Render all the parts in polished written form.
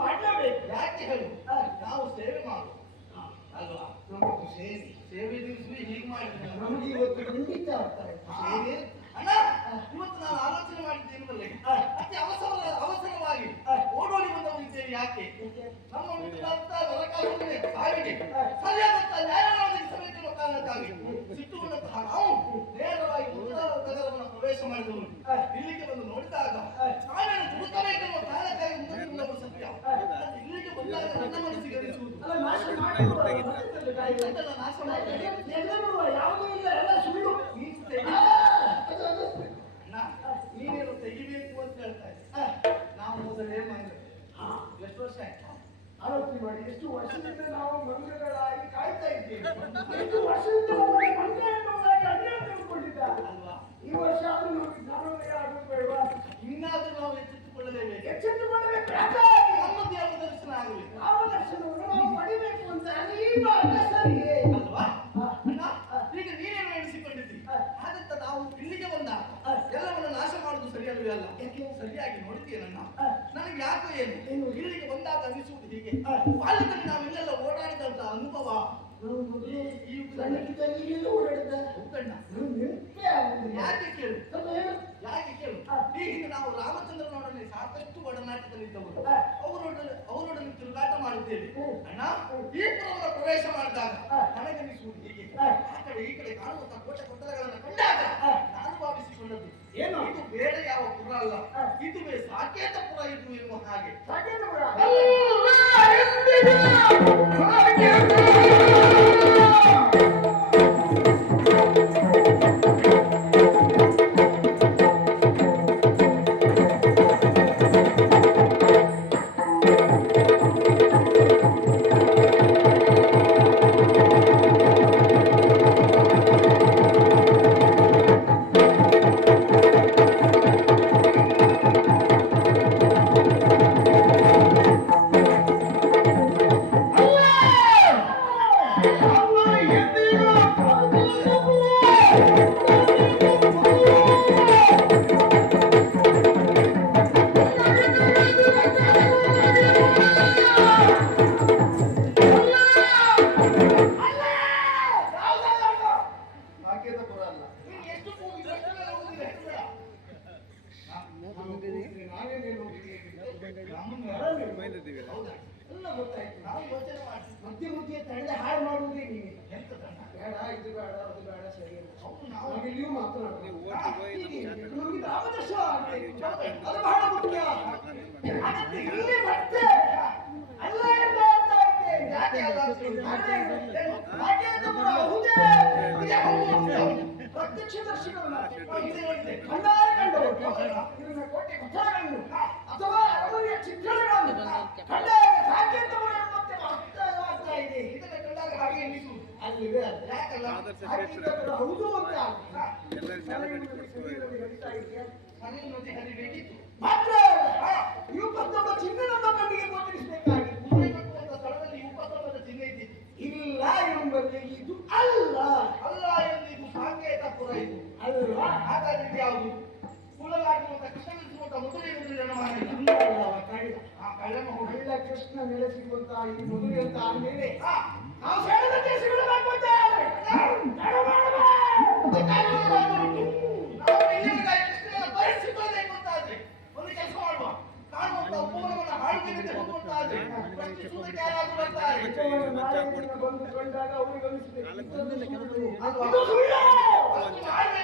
ಮಾಡ್ಲೇಬೇಕು. ಯಾಕೆ ಹೇಳು, ನಾವು ಸೇವೆ ಮಾಡು ಅಲ್ವಾ? ನಮಗೆ ಸೇವೆ ದಿವಸ ಹೀಗೆ ಮಾಡಿದ್ರೆ ನಮಗೆ ಇವತ್ತು ಖಂಡಿತ ಆಗ್ತಾ ಇತ್ತು ಸೇವೆ. ಅಣ್ಣ, ಇವತ್ತು ನಾನು ಆಲೋಚನೆ ಮಾಡಿದ್ದೇನೆ, ಅತಿ ಅವಸರವಾಗಿ ಓಡೋಡಿ ಬಂದವರಿದ್ದೇವೆ. ಯಾಕೆ ನಮ್ಮ ಮಿತ್ರರಂತ ನರಕಾಸುರನೇ ಸಾವಿಗೆ ಸರಿಯಾದಂತ ನ್ಯಾಯವನ್ನು ಒದಗಿಸಬೇಕೆನ್ನುವ ಕಾರಣಕ್ಕಾಗಿ ಸಿಟ್ಟುಕೊಂಡಂತಹ ನಾವು ನೇರವಾಗಿ ನಗರವನ್ನು ಪ್ರವೇಶ ಮಾಡಿದವರು. ಇಲ್ಲಿಗೆ ಬಂದು ನೋಡಿದಾಗ ನಾವೇನು ಹುಡುಕಬೇಕೆನ್ನುವ ಕಾರಣಕ್ಕಾಗಿ ಮುಂದೆ ಸತ್ಯ. ಇಲ್ಲಿಗೆ ಬಂದಾಗ ನನ್ನ ಮನಸ್ಸಿಗೆ ಅನಿಸುವುದು ನಾಶ ಮಾಡಿ ಯಾವುದೂ ಇಲ್ಲ, ಎಲ್ಲ ಸುಳ್ಳು. ನೀನೇನು ತೆಗಿಬೇಕು ಅಂತ ಹೇಳ್ತಾ ಇದ್ದೆ. ನಾವು ಮೊದಲೇ ಮಂಗ ಎಷ್ಟು ವರ್ಷ ಆಯ್ತು ಆಲೋಚನೆ ಮಾಡಿ. ಎಷ್ಟು ವರ್ಷದಿಂದ ನಾವು ಮಂಗಗಳಾಗಿ ಕಾಯ್ತಾ ಇದ್ದೇವೆ. ಎಷ್ಟು ವರ್ಷದಿಂದ ಮಂಗ ತಿಳ್ಕೊಂಡಿದ್ದ ಅಲ್ವಾ? ಈ ವರ್ಷ ಆದ್ರೂ ನಮಗೆ ಜ್ಞಾನೋದಯ ಆಗೋದು ಬೇಡವಾ? ಇನ್ನಾದ್ರೂ ನಾವು ಎಚ್ಚೆತ್ತುಕೊಳ್ಳಲೇಬೇಕು. ಎಚ್ಚೆತ್ತುಕೊಳ್ಳಬೇಕು. ನಮ್ಮ ದೇವರ ದರ್ಶನ ಆಗಬೇಕು. ಯಾವ ದರ್ಶನವನ್ನು ನಾವು ಪಡಿಬೇಕು ಅಂತ ಅನೇಕ ಅಗಸರಿಗೆ ಅಲ್ವಾ? ಅಣ್ಣ, ಈಗ ನೀನೇನು ಎಣಿಸಿಕೊಂಡಿದ್ದಿ? ಹಾಗಂತ ನಾವು ಇಲ್ಲಿಗೆ ಬಂದಾಗ ಎಲ್ಲವನ್ನು ನಾಶ ಮಾಡುವುದು ಸರಿಯಲ್ವೇ ಅಲ್ಲ. ಸರಿಯಾಗಿ ನೋಡ್ತೀಯ ನನ್ನ? ನನಗೆ ಯಾಕೋ ಏನು ಇಲ್ಲಿಗೆ ಬಂದಾಗ ಅನಿಸುವುದು ಹೀಗೆ, ಬಾಲ್ಯದಲ್ಲಿ ನಾವಿಲ್ಲೆಲ್ಲ ಓಡಾಡಿದಂತ ಅನುಭವ ಯಾಕೆ ಕೇಳು, ಯಾಕೆ ಕೇಳು. ಈಗ ನಾವು ರಾಮಚಂದ್ರನೊಡನೆ ಸಾಕಷ್ಟು ಒಡನಾಟದಲ್ಲಿದ್ದವರು. ಅವರೊಡನೆ ತಿರುಗಾಟ ಮಾಡಿದ್ದೇವೆ. ಅಣ್ಣ, ಈ ಪುರವರ ಪ್ರವೇಶ ಮಾಡಿದಾಗ ನನಗನಿಸುವುದು ಹೀಗೆ, ಆ ಕಡೆ ಈ ಕಡೆ ಕಾಣುವಂತಹ ಕೋಟೆ ಕೊತ್ತಲಗಳನ್ನು ಕಂಡಾಗ ನಾನು ಭಾವಿಸಿಕೊಂಡದ್ದು ಏನು, ಇದು ಬೇರೆ ಯಾವ ಪುರ ಅಲ್ಲ, ಇದುವೇ ಸಾಕೇತಪುರ ಇದು ಎನ್ನುವ ಹಾಗೆ. ಸಾಕೇತಪುರ ಮಧ್ಯ ಮುದ್ದೆ ತಡೆದ ಹಾಳು ಮಾಡುವುದೇ ನೀನು. ಬೇಡ, ಇದು ಬೇಡ, ಅದು ಬೇಡ, ಸರಿ ನಾವಿಲ್ಲಿಯೂ ಮಾತನಾಡ್ತೀವಿ. ನಮಗೆ ರಾಮದರ್ಶನ ಅದು ಬಹಳ ಮುಖ್ಯ. ಇಲ್ಲಿ ಮತ್ತೆ ಅಲ್ಲ ಎಂದು ಹೇಳ್ತಾ ಪ್ರತ್ಯಕ್ಷದರ್ಶಿಗಳನ್ನು ಕಣ್ಣಾರೆ ಕಂಡವರು ಇದನ್ನ ಕೋಟೆ ಕೊತ್ತಲಗಳನ್ನು ಅಥವಾ ಅರಮನೆಯ ಚಿತ್ರಣಗಳನ್ನು ಕಂಡಾಗ ಸಾಕೇತಪುರ ಎಂಬಂತೆ ಅರ್ಥವಾಗ್ತಾ ಇದೆ. ಇದನ್ನ ಕಂಡಾಗ ಹಾಗೆ ಎನಿಸುವುದು ಅಲ್ಲಿದೆ. ಯಾಕಲ್ಲ ಹೌದು ಅಂತ ನದಿ ಹರಿಬೇಕಿತ್ತು. ಮಾತ್ರ ಇವು 19 ಚಿಹ್ನೆ ನಮ್ಮ ಕಣ್ಣಿಗೆ ಗೋಚರಿಸಬೇಕಾಗಿತ್ತು. ಸ್ಥಳದಲ್ಲಿ 29 ಚಿಹ್ನೆ ಇದ್ದಿತ್ತು. ಇಲ್ಲ ಎಂಬಲ್ಲಿ ಇದು ಅಲ್ಲ ಅಲ್ಲ ಎಂದು ಇದು ಸಾಕೇತಪುರ ಇದು ಅಲ್ವಾ? ಹಾಗಾದ್ರೆ ಇದು ಯಾವುದು? ಕುಳಲಾಗಿರುವಂತ ಕೃಷ್ಣ ನೆಲೆಸಿರುವಂತ ಮಧುರೆ ಕಳ್ಳ ಕೃಷ್ಣ ನೆಲೆಸಿರುವಂತಹ ಈ ಮಧುರೆ ಅಂತ ಆದ್ಮೇಲೆ ನಾವು ಸೇಡದ ಕೇಸಿಗಳಾಗ್ಬಿಟ್ಟೇವೆ. ಕೃಷ್ಣನ ಪರಿಸ್ಥಿತಿ ಗೊತ್ತಾದ್ರೆ ಒಂದು ಕೆಲಸ ಮಾಡುವ, ಕಾಣುವಂತ ಉಪವನವನ್ನು ಹಾಳುಗೆಂದು ಹೋಗುವಂತಾದ್ರೆ ಪ್ರಶ್ನಿಸುವುದಕ್ಕೆ ಯಾರಾದ್ರೂ ಬರ್ತಾರೆ. ಬಂದು ಕಂಡಾಗ ಅವರಿಗೆ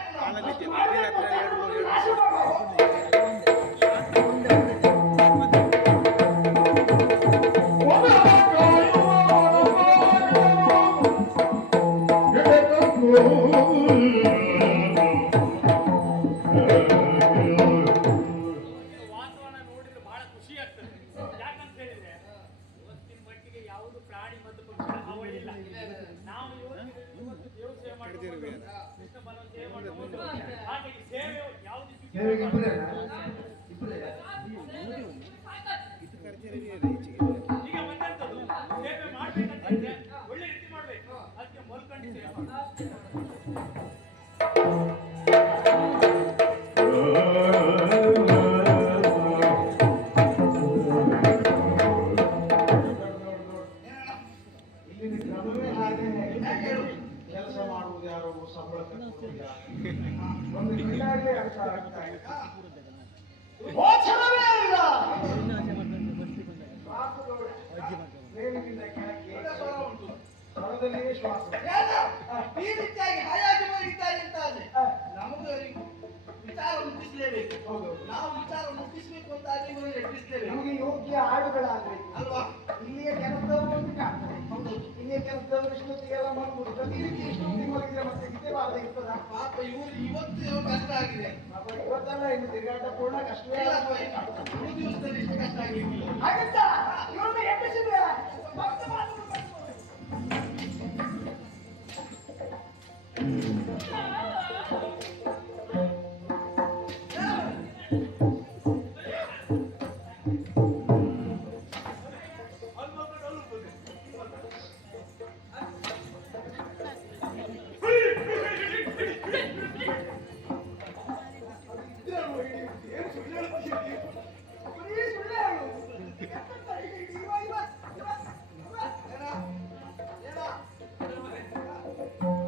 ಒಳ್ಳೆ ರೀತಿ ಮಾಡ್ಬೇಕು. ಅದಕ್ಕೆ ಮಲ್ಕಂಡು ಮುಟ್ಟಿಸ್ಬೇಕು ಅಂತ ಆದ್ರೆ ಇವರನ್ನು ಎಬ್ಬಿಸ್ತೇವೆ ನಮಗೆ ಯೋಗ್ಯ ಆಡುಗಳಾಗಬೇಕು ಅಲ್ವಾ? ಇಲ್ಲಿಯ ಕೆಲಸದವರು ಒಂದು ಕಾಣ್ತಾರೆ ಹೌದೌದು. ಇಲ್ಲಿಯ ಕೆಲಸದವರು ಇಷ್ಟೊತ್ತಿಗೆಲ್ಲ ಮಾಡ್ಬೋದು ಪ್ರತಿನಿತ್ಯ ಇಷ್ಟೊತ್ತಿಗೆ ಮಲಗಿದ್ರೆ ಮತ್ತೆ ನಿದ್ದೆ ಬಾರದೆ ಇರ್ತದ ಪಾಪ ಇವರು ಇವತ್ತು ಅವ್ರು ಕಷ್ಟ ಆಗಿದೆ. ಇವತ್ತೆಲ್ಲ ಇನ್ನು ತಿರುಗಾಟ ಪೂರ್ಣ ಕಷ್ಟವೇ ಇಲ್ಲ ಅಲ್ವಾ? ಇನ್ನು 3 ದಿವಸದಲ್ಲಿ ಇಷ್ಟು ಕಷ್ಟ ಆಗಿರ್ಲಿಲ್ಲ. ಹಾಗಂತ ಇವರನ್ನ ಎಬ್ಬಿಸಿದ್ರೆ ಮತ್ತೆ ಮಾತುಗಳು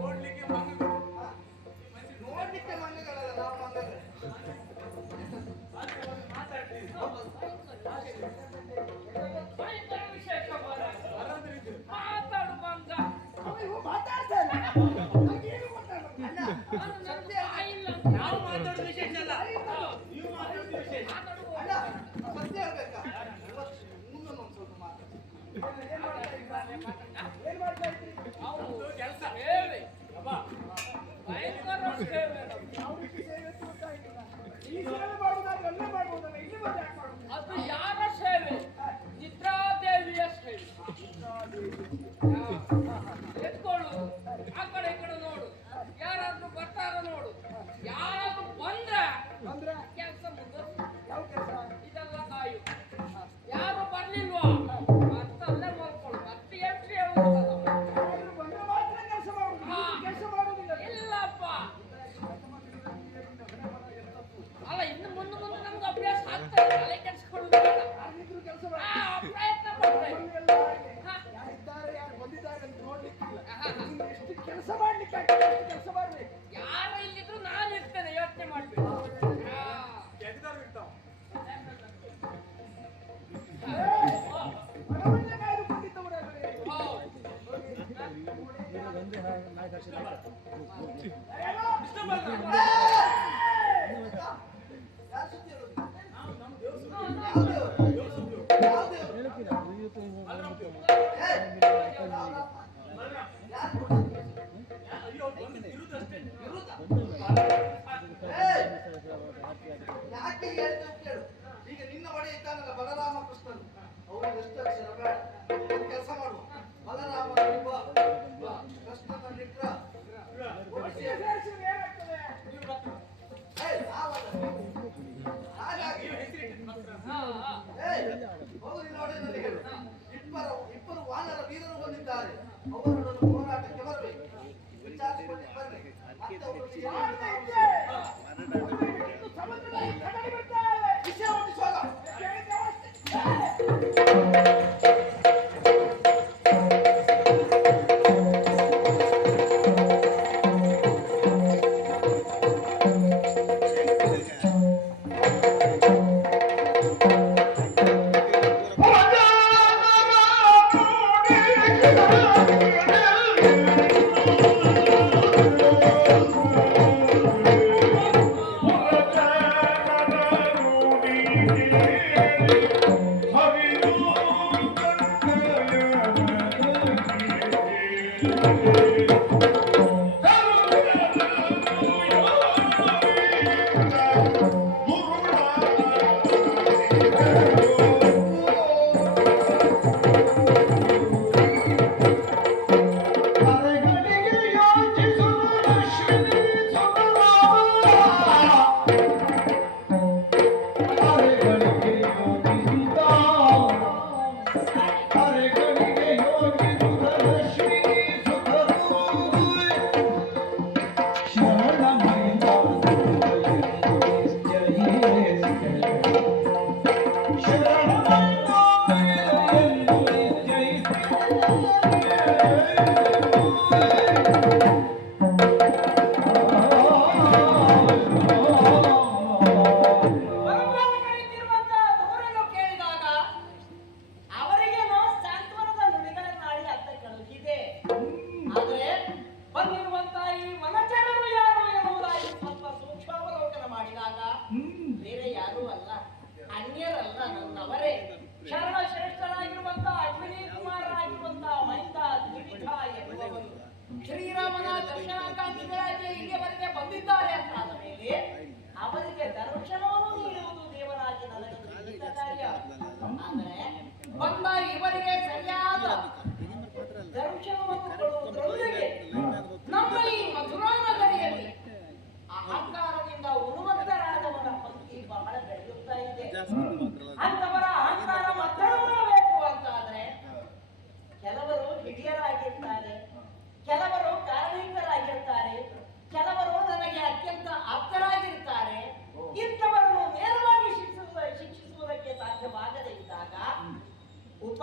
ನೋಡ್ಲಿಕ್ಕೆ ಮಂಗಗಳು. ನೋಡ್ಲಿಕ್ಕೆ ಮಂಗಗಳಲ್ಲ, ನಾವು ಮಂಗಗಳು. ಆದ್ರೆ ಒಂದು ಮಾತಾಡ್ತೀವಿ. ಭಯಂಕರ ವಿಶೇಷ ಯಾರಾದ್ರೂ ಇದ್ರು. ಮಾತಾಡು ಮಂಗ. ಮಾತಾಡ್ತಾನೆ ಹಾಗೇನು ಮಾತಾಡ್ಬೇಕು? ಅಣ್ಣ, ಅದು ನನ್ನ ಬಾಯಿಲ್ಲ. ನಾವು ಮಾತಾಡೋದು ವಿಶೇಷ ಅಲ್ಲ. ನೀವು ಮಾತಾಡೋದು ವಿಶೇಷ. ಮಾತಾಡುವ. ಅಣ್ಣ, ಸತ್ಯ ಹೇಳ್ಬೇಕಾ? ಮುಂದೆ ಒಂದು ಸ್ವಲ್ಪ ಮಾತಾಡಿ. ಏನ್ ಮಾಡ್ತಾ ಇದ್ದೀರಿ? ನಮ್ದು ಕೆಲಸ. ಸೇವೆ. ಅಬ್ಬ, ಭಯಂಕರ ಸೇವೆ ನಮ್ದು. ಅವ್ರಿಗೆ ಸೇವೆ ಅಂತ ಗೊತ್ತಾಗಿಲ್ಲ. ಈ ಸೇವೆ ಮಾಡುವುದಾದ್ರೆ ಅಲ್ಲೇ ಮಾಡ್ಬೋದಲ್ಲ, ಇಲ್ಲಿ ಬಂದು ಯಾಕೆ ಮಾಡುದು? ಅದು ಯಾರ ಸೇವೆ? ನಿದ್ರಾದೇವಿಯ ಸೇವೆ. ಎತ್ಕೊಳ್ಳು, ಆ ಕಡೆ ಈ ಕಡೆ ನೋಡು, ಯಾರಾದ್ರೂ ಬರ್ತಾರ ನೋಡು, ಯಾರಾದ್ರೂ ಬಂದ್ರೆ ಅಂದ್ರೆ ಕೆಲಸ ಮುಂದೆ ಯಾವ ಕೆಲಸ? ಇದೆಲ್ಲ ಕಾಯು. ಯಾರು ಬರ್ಲಿಲ್ವಾ ಮತ್ತಲ್ಲೇ ಮಲ್ಕೊಳ್ಳು, ಮತ್ತೆ ಎಂಟ್ರಿ ಹೇಳುವುದು ಯಾರಾದ್ರೂ ಬಂದ್ರೆ ಮಾತ್ರ ಕೆಲಸ ಮಾಡುದು, ಕೆಲಸ ಮಾಡುವುದಿಲ್ಲ. ಇಲ್ಲಪ್ಪ. ಅಲ್ಲ ಇನ್ನು ಮುಂದೆ ಮುಂದೆ ನಮ್ಗೆ ಅಭ್ಯಾಸ ಆಗ್ತದೆ, ತಲೆ ಕೆಡಿಸ್ಕೊಳ್ಳೋದು ಬೇಡ. ಯಾರಿದ್ರು ಕೆಲಸ ಪ್ರಯತ್ನ ಪಡ್ತೇವೆ. ಯಾರಿದ್ದಾರೆ ಯಾರು ಬಂದಿದ್ದಾರೆ ಅಂತ ನೋಡ್ಲಿಕ್ಕಿಲ್ಲ. ಇನ್ನು ಎಷ್ಟು ಕೆಲಸ ಮಾಡ್ಲಿಕ್ಕೆ ಆಗ್ತದೆ ಅಷ್ಟು ಕೆಲಸ ಮಾಡ್ಬೇಕು. ಯಾರು ಇಲ್ಲಿದ್ರು ನಾನು ಇರ್ತೇನೆ, ಯೋಚನೆ ಮಾಡ್ಬೇಕು. ಕೆಟ್ಟದಾರು ಇರ್ತಾವ. ಮನವನ್ನೇ ಕಾಯ್ದುಕೊಂಡಿದ್ದವರೇ. ಡಿಸ್ಟರ್ಬ್ ಅಲ್ಲ. ಯಾರು ಸುದ್ದಿ ಹೇಳೋದು? ನಾವು ನಮ್ಮ ದೇವ್ರ ಸುದ್ದಿ. ಯಾವ ದೇವರು? ದೇವ್ರ ಸುದ್ದಿ. ಯಾವ ದೇವರು? ಬಲರಾಮ ದೇವ್ರು. ಏಯ್! ಬಲರಾಮ. ಯಾರು ಕೊಟ್ಟದ್ದು? ಅಯ್ಯೋ, ಅವ್ರು ಬಂದು ಇರುದಷ್ಟೇ. ವಿರುದ್ಧ. ಏಯ್! ಯಾಕೆ ಹೇಳಿದೆ ಕೇಳು. ಈಗ ನಿನ್ನ ಒಡೆ ಇದ್ದಾನಲ್ಲ ಬಲರಾಮ ಕೃಷ್ಣನು, ಅವರು ಎಷ್ಟು ಅಕ್ಷರ ಬೇಡ, ಒಂದು ಕೆಲಸ ಮಾಡುವ. ಬಲರಾಮ ಕೃಷ್ಣನ ನಿಗ್ರ ಒಟ್ಟಿಗೆ ಸೇರಿಸಿದ್ರೆ ಏನಾಗ್ತದೆ? ನೀವು ಬರ್ತೀರಾ? ಏಯ್, ನಾವಲ್ಲ, ನೀವು. ಹಾಗಾಗಿ ನೀವು ಹೆಸರಿಟ್ಟು ಬರ್ತೀರಾ? ಏಯ್, ಹೌದು ನಿನ್ನ ಒಡೆಯನಲ್ಲಿ ಹೇಳು. ಇಬ್ಬರು ವಾನರ ವೀರರು ಬಂದಿದ್ದಾರೆ, ಅವರೊಡನೆ ಹೋರಾಟಕ್ಕೆ ಬರಬೇಕು. ವಿಚಾರಿಸಿಕೊಂಡು ಬರ್ರಿ. ಮತ್ತೆ ಅವರೊಂದಿಗೆ ಯಾರನ್ನ ಇದ್ದೆ? ಇನ್ನು ಸಮುದ್ರದಲ್ಲಿ ಕಡಲು ಬಿಡ್ತಾರೆ. ವಿಷಯ ಮುಟ್ಟಿಸುವಾಗ ಕೇಳಿದ್ದೆ ಅಷ್ಟೇ.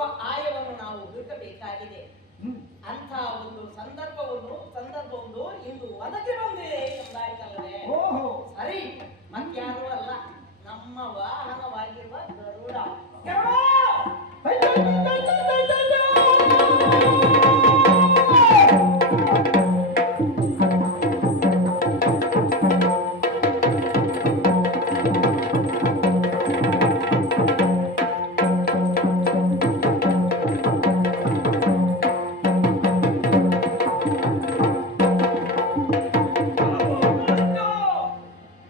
ಆಯವನ್ನು ನಾವು ಹುಡುಕಬೇಕಾಗಿದೆ. ಅಂಥ ಒಂದು ಸಂದರ್ಭವನ್ನು ಇಂದು ಒದಗಿ ಬಂದಿದೆ ಎಂದಾಯ್ತಲ್ಲವೇ? ಓಹೋ ಸರಿ, ಮತ್ಯಾರೂ ಅಲ್ಲ, ನಮ್ಮ ವಾಹನವಾಗಿರುವ ಗರುಡ.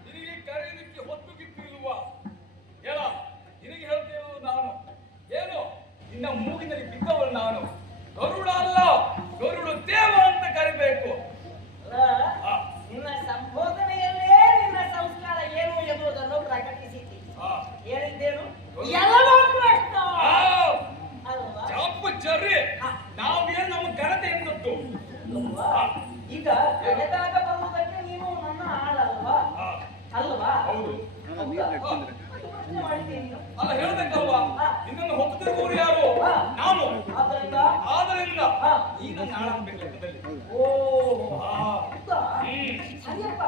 ನಿನಗೆ ಕರೆಯಲಿಕ್ಕೆ ಹೊತ್ತು ಗಿಟ್ಟಿಲ್ವಾ? ಹೇಳ, ನಿನಗೆ ಹೇಳ್ತಿರೋದು ನಾನು. ಏನು ನಿನ್ನ ಮೂಗಿನಲ್ಲಿ ಬಿದ್ದವಳು ನಾನು. ಗರುಡ ಅಲ್ಲ, ಗರುಡ ದೇವ ಅಂತ ಕರಿಬೇಕು. ಆ, ನಿನ್ನ ಸಂಬೋಧನೆಯಲ್ಲೇ ನಿನ್ನ ಸಂಸ್ಕಾರ ಏನು ಎನ್ನುವುದನ್ನು ಪ್ರಕಟಿಸಿದ್ದಿ. ಆ, ಹೇಳಿದ್ದೇನು? ಎಲ್ಲವೂ ಕೃಷ್ಣ ಆ, ಅಲ್ವಾ? ಚಪ್ಪು ಚರ್ರಿ. ನಾವೇನು ನಮ್ಮ ಘನತೆ ಎಂದದ್ದು. ಅಲ್ವಾ? ಈಗ ಕಳೆದಾಗ ಬರುವುದಕ್ಕೆ ನೀನು ನನ್ನ ಆಳಲ್ವಾ? ಆ, ಅಲ್ವಾ? ಹೌದು. ಹೌದಾ? ಯೋಚನೆ ಮಾಡಿದ್ದೀನಿ ನೀನು. ಅಲ್ಲ, ಹೇಳ್ಬೇಕಲ್ವಾ? ನಿನ್ನನ್ನು ಹೊತ್ತು ತಿರುಗುವವರು ಯಾರು? ನಾನು. ಆದ್ದರಿಂದ ಆದ್ದರಿಂದ ಈ ನನ್ನ ಆಳಾಗಬೇಕು ಲೆಕ್ಕದಲ್ಲಿ. ಓ ಆ, ಹೌದಾ? ಸರಿಯಪ್ಪ,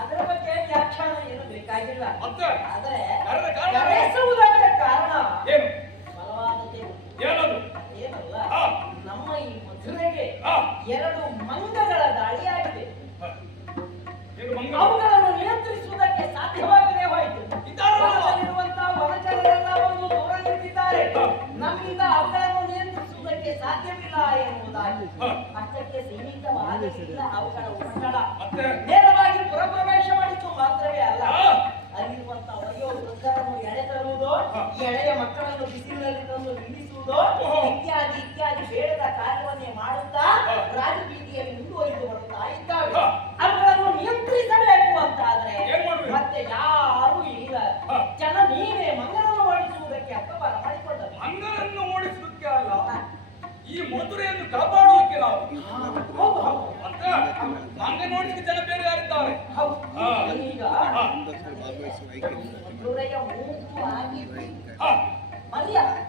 ಅದರ ಬಗ್ಗೆ ವ್ಯಾಖ್ಯಾನ ಏನು ಬೇಕಾಗಿಲ್ಲ. ಮತ್ತೆ ಆದರೆ ಕರೆದ ಕಾರಣ ಕರೆಸುವುದಕ್ಕೆ ಕಾರಣ ಏನು? ಬಲವಾದದ್ದು ಏನದು? ಏನಲ್ಲ, ಆ, ನಮ್ಮ ಈ ಮಧುರೆಗೆ ಆ, 2 ಮಂಗಗಳ ದಾಳಿಯಾಗಿದೆ. ಏನು ಮಂಗ? ಅವುಗಳನ್ನು ನಿಯಂತ್ರಿಸುವುದಕ್ಕೆ ಸಾಧ್ಯವಾಗದೆ ಹೋಯಿತು. ಇದ್ದಾರಲ್ಲ? ವನದಲ್ಲಿರುವಂತಹ ವನಚರರೆಲ್ಲ ಒಂದು ದೂರ ನಿಂತಿದ್ದಾರೆ. ನಮ್ಮಿಂದ ಅವುಗಳನ್ನು ನಿಯಂತ್ರಿಸುವುದಕ್ಕೆ ಸಾಧ್ಯವಿಲ್ಲ ಎನ್ನುವುದಾಗಿ. ಅಷ್ಟಕ್ಕೆ ಸೀಮಿತವಾಗಲಿಲ್ಲ ಅವುಗಳ ಒತ್ತಡ. ಮತ್ತೆ ನೇರವಾಗಿ ಪುರಪ್ರವೇಶ ಮಾಡಿತು ಮಾತ್ರವೇ ಅಲ್ಲ, ಆ, ಅಲ್ಲಿರುವಂತಹ ವಯೋ ವೃದ್ಧರನ್ನು ಎಳೆತರುವುದು, ಎಳೆಯ ಮಕ್ಕಳನ್ನು ಬಿಸಿಲಿನಲ್ಲಿ ತಂದು ನಿಲ್ಲಿಸುವುದು, ಇತ್ಯಾದಿ ಇತ್ಯಾದಿ ಬೇಡದ ಕಾರ್ಯವನ್ನೇ ಮಾಡುತ್ತಾ ರಾಜಬೀದಿಯಲ್ಲಿ ಮುಂದುವರಿದು ಬರುತ್ತಾ ಇದ್ದಾವೆ. ಅವುಗಳನ್ನು ನಿಯಂತ್ರಿಸಬೇಕು ಅಂತಾದ್ರೆ ಏನ್ ಮಾಡ್ಬೇಕು? ಮತ್ತೆ ಯಾರೂ ಇಲ್ಲ. ಜನ ನೀವೇ ಮಂಗನನ್ನು ಓಡಿಸುವುದಕ್ಕೆ ಅಪ್ಪಬರ ಮಾಡಿಕೊಂಡರು. ಮಂಗನನ್ನು ಓಡಿಸುವುದಕ್ಕೆ ಅಲ್ಲ, ಈ ಮಧುರೆಯನ್ನು ಕಾಪಾಡುವುದಕ್ಕೆ ನಾವು. ಹೌದು ಹೌದು ಮತ್ತೆ ಮಂಗನ ಓಡಿಸಿದ ಜನ ಬೇರೆ ಯಾರಿದ್ದಾರೆ? ಹೌದು. ಆ. ಈಗ ಆ, ಮಧುರೆಯ ಮೂಗು ಆಗಿದ್ದು ಆ, ಮರ್ಯಾದೆ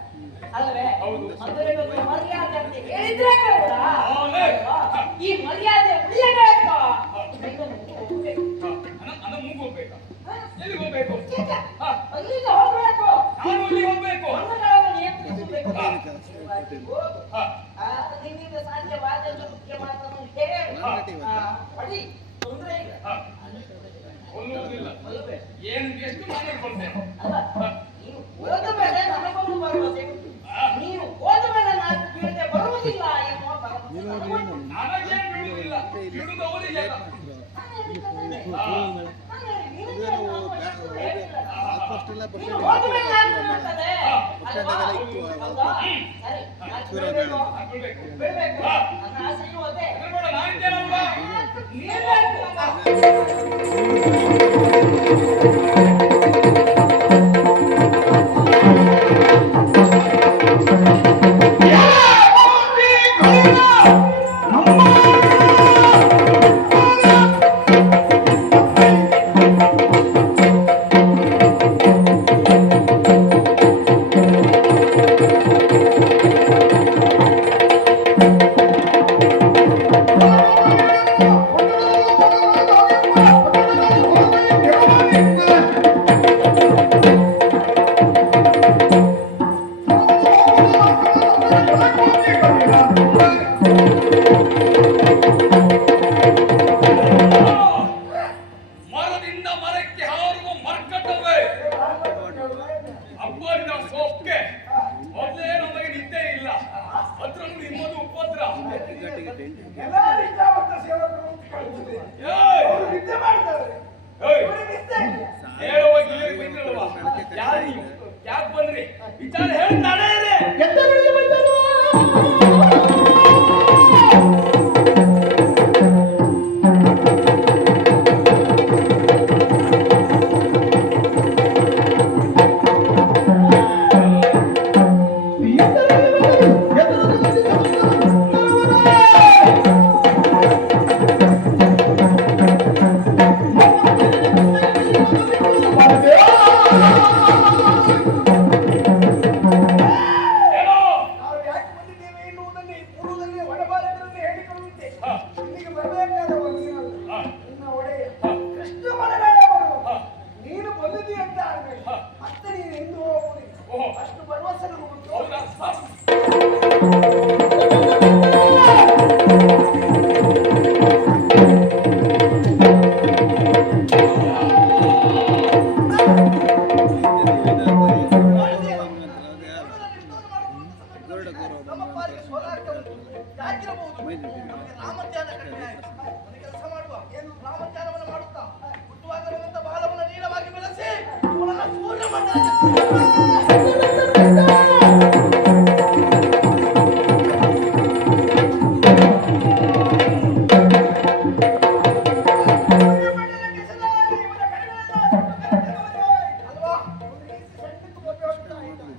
ಅಲ್ಲವೇ? ಹೌದು. ಮದುವೆಗೊಂದು ಮರ್ಯಾದೆ ಅಂತ ಹೇಳಿದ್ರೆ ಕೂಡ ಹೌದು. ಈ ಮರ್ಯಾದೆ ಉಳಿಯಬೇಕು. ಇದನ್ನು ಹೋಗ್ಬೇಕು. ಅನ್ನ ಮೂಗು ಹೋಗ್ಬೇಕಾ? ಎಲ್ಲಿಗೆ ಹೋಗ್ಬೇಕು? ಆ, ಅಲ್ಲಿಗೆ ಹೋಗ್ಬೇಕು. ನಾನು ಅಲ್ಲಿಗೆ ಹೋಗ್ಬೇಕು. ಮಂಗಗಳನ್ನು ನಿಯಂತ್ರಿಸಬೇಕು. ಆ, ನಿನ್ನಿಂದ ಸಾಧ್ಯವಾದದ್ದು ಮುಖ್ಯ ಮಾತನ್ನು ಹೇಳು. ಹೊಡಿ, ತೊಂದರೆ ಇಲ್ಲ. ಆ, ಕೊಲ್ಲುವುದಿಲ್ಲ. ಅಲ್ಲವೇ? ಏನು ಎಷ್ಟು ಮಾತಾಡ್ಕೊಂಡೆ? ಅಲ್ಲ, ನೀನು ಹೋದ ಮೇಲೆ ನನಗೊಂದು ಭರವಸೆ ಉಂಟು. ನೀನು ಹೋದ ಮೇಲೆ ನಾನು ಬೀಳದೆ ಬರುವುದಿಲ್ಲ ಎನ್ನುವ ಭರವಸೆ ನನಗುಂಟು. ನನಗೇನು ಬಿಡುವುದಿಲ್ಲ, ಬಿಡುವುದವರಿಗೆ ಅಲ್ಲ. ನೀನು ಹೋದ ಮೇಲೆ ನಾನು ಬೀಳ್ತದೆ. ಅಲ್ವಾ? ಹೌದಾ? ಸರಿ, ನಾನು ಬೀಳ್ಬೇಕು. ಹಾಕ್ಕೊಳ್ಬೇಕು. ಬೀಳ್ಬೇಕು. ನನ್ನ ಆಸೆಯೂ ಅದೇ. ಅದನ್ನ ನೋಡ, ನಾನಿದ್ದೇನಲ್ವಾ? ಮರದಿಂದ ಮರಕ್ಕೆ ಹಾರುವ ಮರ್ಕಟವೇ, ಅಬ್ಬರಿನ ಸೊಕ್ಕೆ. ಮೊದಲೇ ನಮಗೆ ನಿದ್ದೆ ಇಲ್ಲ, ಅದ್ರಲ್ಲೂ ನಿಮ್ಮದು ಉಪದ್ರ. ಎಲ್ಲ ನಿಷ್ಠಾವಂತ ಸೇವಕರು ಅಂತ ಕಾಣ್ತದೆ. ಏಯ್! ಅವರು ನಿದ್ದೆ ಮಾಡ್ತಾರೆ. ಏಯ್! ಇವರಿಗೆ ನಿದ್ದೆ ಇಲ್ಲ. ಹೇಳುವ ಗಿಳಿಗೆ ಬಂದಿರಲ್ವಾ? ಯಾರು ನೀವು? ಯಾಕೆ ಬಂದ್ರಿ? ವಿಚಾರ ಹೇಳಿ ನಡೆಯಿರಿ. ಎತ್ತರದಲ್ಲಿ ಬಂದರು. ನಮ್ಮ ಪಾಲಿಗೆ ಸೋಲಾಗ್ತಾ ಉಂಟು. ಯಾಕಿರಬಹುದು? ನಮಗೆ ರಾಮಧ್ಯಾನ ಕಡಿಮೆ ಆಯ್ತು. ಒಂದು ಕೆಲಸ ಮಾಡುವ, ರಾಮಧ್ಯಾನವನ್ನು ಮಾಡುತ್ತಾ ಹುಟ್ಟುವಾಗ ಬರುವಂತ ಬಾಲವನ್ನು ನೀಳವಾಗಿ ಬೆಳೆಸಿ ಅವನನ್ನ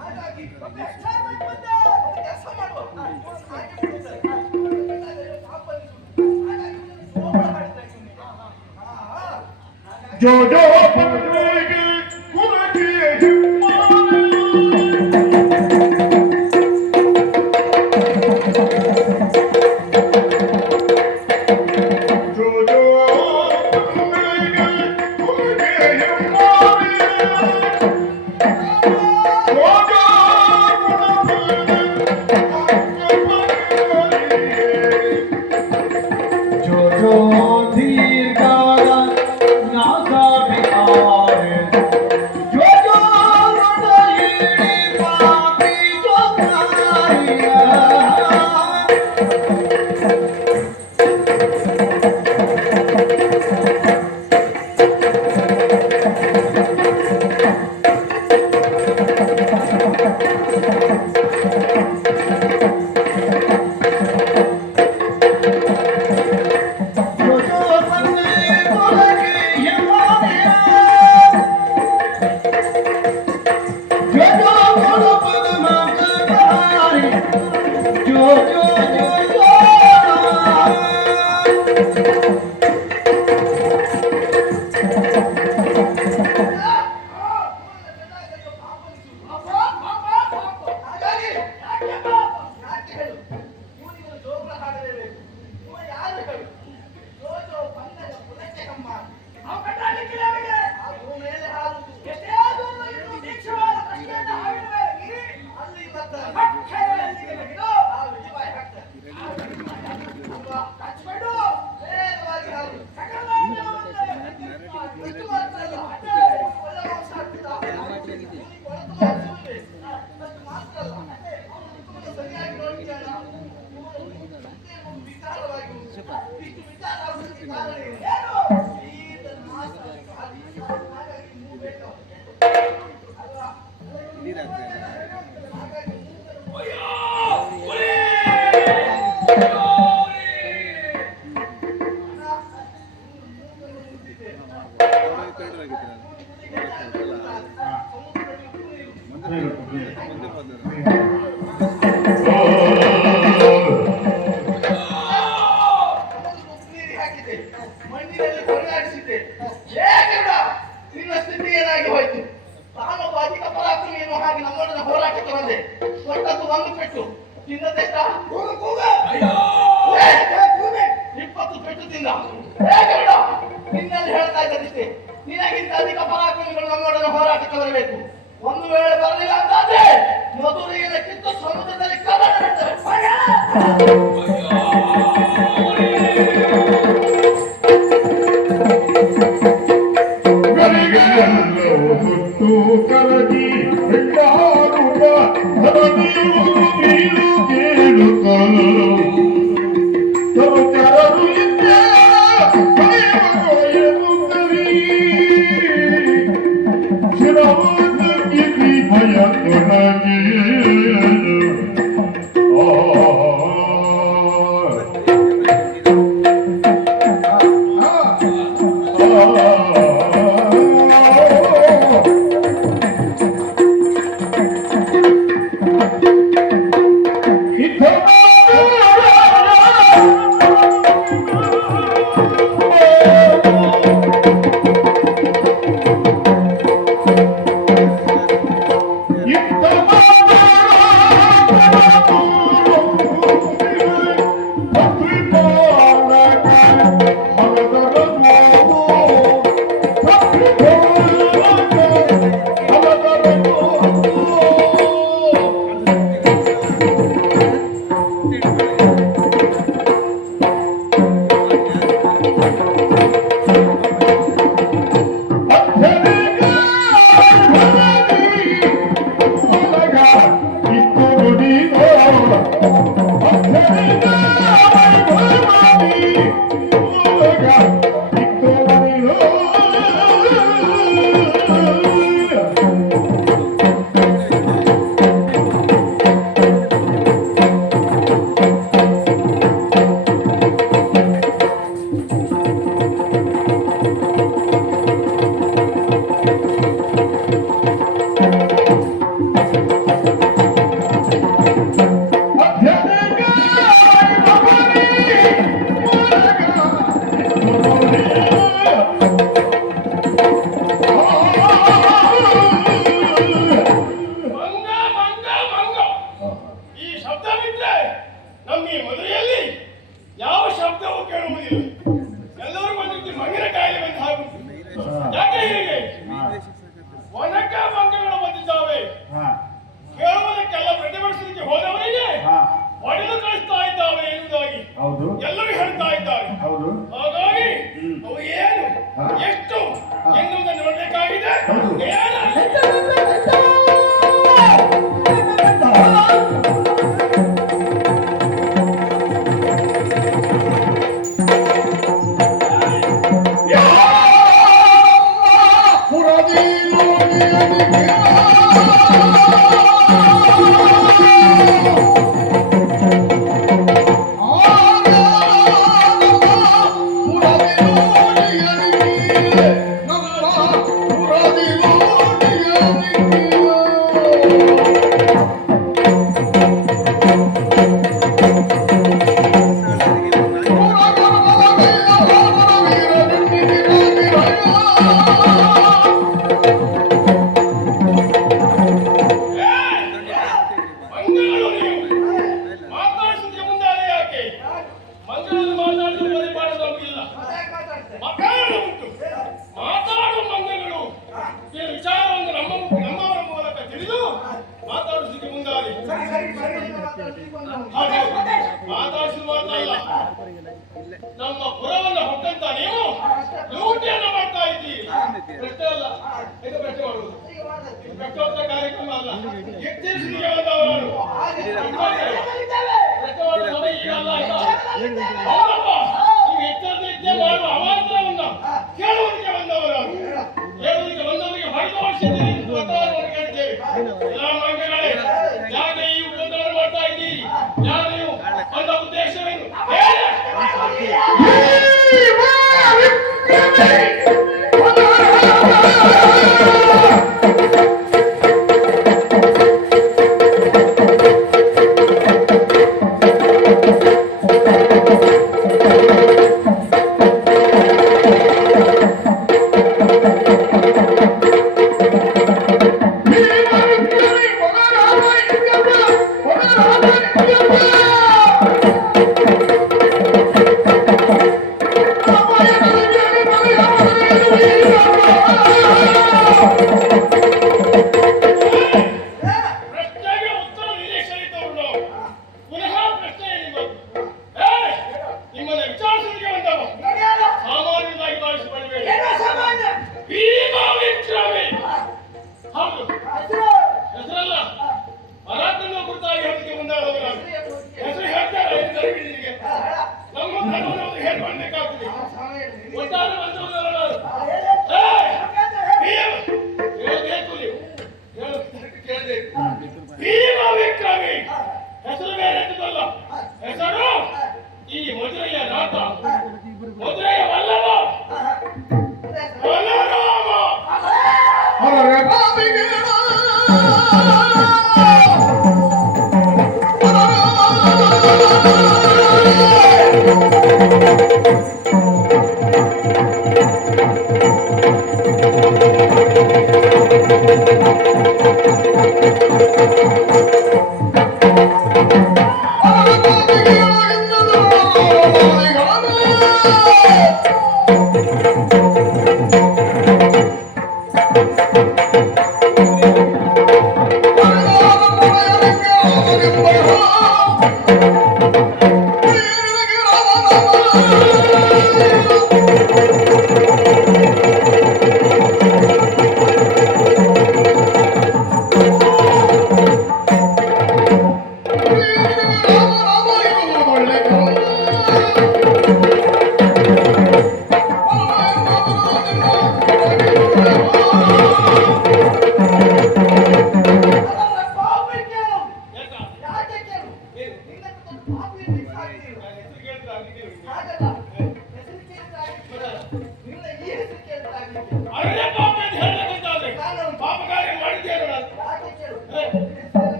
ಹಾಗಾಗಿ ಕೆಲಸ ಮಾಡುವ जो जो पकड़ेगी कुल की जो जो पकड़ेगी कुल की जो जो धीर गाना नासा बिहार जो जो रुदयी पापी जो नारिया ಮಣ್ಣಿನಲ್ಲಿ ಕೊರಗಾಡಿಸಿದ್ದೆ. ಏಕಡ ನಿನ್ನ ಸ್ಥಿತಿ ಏನಾಗಿ ಹೋಯ್ತು? ನಾನೊಬ್ಬ ಅಧಿಕ ಪರಾಕ್ರಮಿ ಎನ್ನುವ ಹಾಗೆ ನಮ್ಮೊಡನೆ ಹೋರಾಟಕ್ಕೆ ಬಂದೆ. ಕೊಟ್ಟದ್ದು ಒಂದು ಪೆಟ್ಟು, ತಿನ್ನದೆಷ್ಟ 20 ಪೆಟ್ಟು ತಿಂದ. ಏಕಡ ನಿನ್ನಲ್ಲಿ ಹೇಳ್ತಾ ಇದ್ದದಿಷ್ಟೇ, ನಿನಗಿಂತ ಅಧಿಕ ಪರಾಕ್ರಮಿಗಳು ನಮ್ಮೊಡನೆ ಹೋರಾಟಕ್ಕೆ ಬರಬೇಕು. ಒಂದು ವೇಳೆ ಬರಲಿಲ್ಲ ಅಂತಾದ್ರೆ ಮಧುರೆಯನ್ನು ಕಿತ್ತು ಸಮುದ್ರದಲ್ಲಿ ಕದನ ಬಿಡ್ತೇವೆ. ಕರಗಿ ಹೆಣ್ಣಾಡುವ ಧರಣಿಯು ನೀನು ಕೇಳುತ್ತಲು ಸೌಚರರು ಇದ್ದೇ ಭಯಗೊಳ್ಳುತ್ತರಿ ಶಿರವಾಗಿ ಭಯ ತೊಡಗಿ ಇತ್ತ ಮಾತಾಡಿಸುವ ಮಾತಲ್ಲ, ನಮ್ಮ ಪುರವನ್ನ ಹೊಕ್ಕಂತ ನೀವು ಲೂಟಿಯನ್ನ ಮಾಡ್ತಾ ಇದ್ದೀರಿ. ಪ್ರಶ್ನೆ ಅಲ್ಲ, ಇದು ಪ್ರಶ್ನೆ ಮಾಡುವುದು ಪ್ರಶ್ನೋತ್ತರ ಕಾರ್ಯಕ್ರಮ ಅಲ್ಲ. ಎಚ್ಚರಿಕೆಗೆ ಬಂದವರು ಪ್ರಶ್ನೆ ಮಾಡುವ ಸಮಯ ಈಗ ಅಲ್ಲ. ಹೌದಪ್ಪ, ನೀವು ಎಚ್ಚರಿಕೆ ಮಾಡುವ ಅವಾಂತರವನ್ನ ಕೇಳುವುದಕ್ಕೆ ಬಂದವರು. ಕೇಳುವುದಕ್ಕೆ ಬಂದವರಿಗೆ ಹೊರತುಪಡಿಸಿದ್ದೀರಿ ಎಂದು ಒತ್ತಡವನ್ನು ಕೇಳಿದ್ದೇವೆ. ಎಲ್ಲ ಮಂಗಗಳೇ, ಯಾಕೆ ಈ ಉಪದ್ರವ ಮಾಡ್ತಾ ಇದ್ದೀರಿ? ಯಾರು ನೀವು? ಬಂದ ಉದ್ದೇಶವೇನು? ಪ್ರಶ್ನೆಗೆ ಉತ್ತರ ನಿರೀಕ್ಷಿತವರು ಪುನಃ ಪ್ರಶ್ನೆ ನಿಮ್ಮನ್ನ ವಿಚಾರಿಸುವುದಕ್ಕೆ ಬಂದವ. ಸಾಮಾನ್ಯವಾಗಿ ಭಾವಿಸಿಕೊಳ್ಳಬೇಡಿ. ಭೀಮಾ ವಿಕ್ರಮಿ. ಹೌದು, ಹೆಸರಲ್ಲ, ಪರಾಕ್ರಮ ಕುರಿತಾಗಿ ಹೇಳಲಿಕ್ಕೆ ಮುಂದಾದವರು. ಹೆಸರು ಹೇಳ್ತಾರೆ ನಮ್ಮ ಧರ್ಮವನ್ನು ಹೇಳ್ಕೊಳ್ಬೇಕಾಗ್ತದೆ. ಒಟ್ಟಾರೆ ಬಂದವರು ಹೇಳಬೇಕು. ನೀವು ಕೇಳಬೇಕು. ಭೀಮಾ ವಿಕ್ರಮಿ ಹೆಸರು ಬೇರೆ ಎಂತದಲ್ಲ. ಹೆಸರು ಈ ಮಧುರೆಯ ನಾಥ, ಮಧುರೆಯ ವಲ್ಲಭ, ಬಲರಾಮ.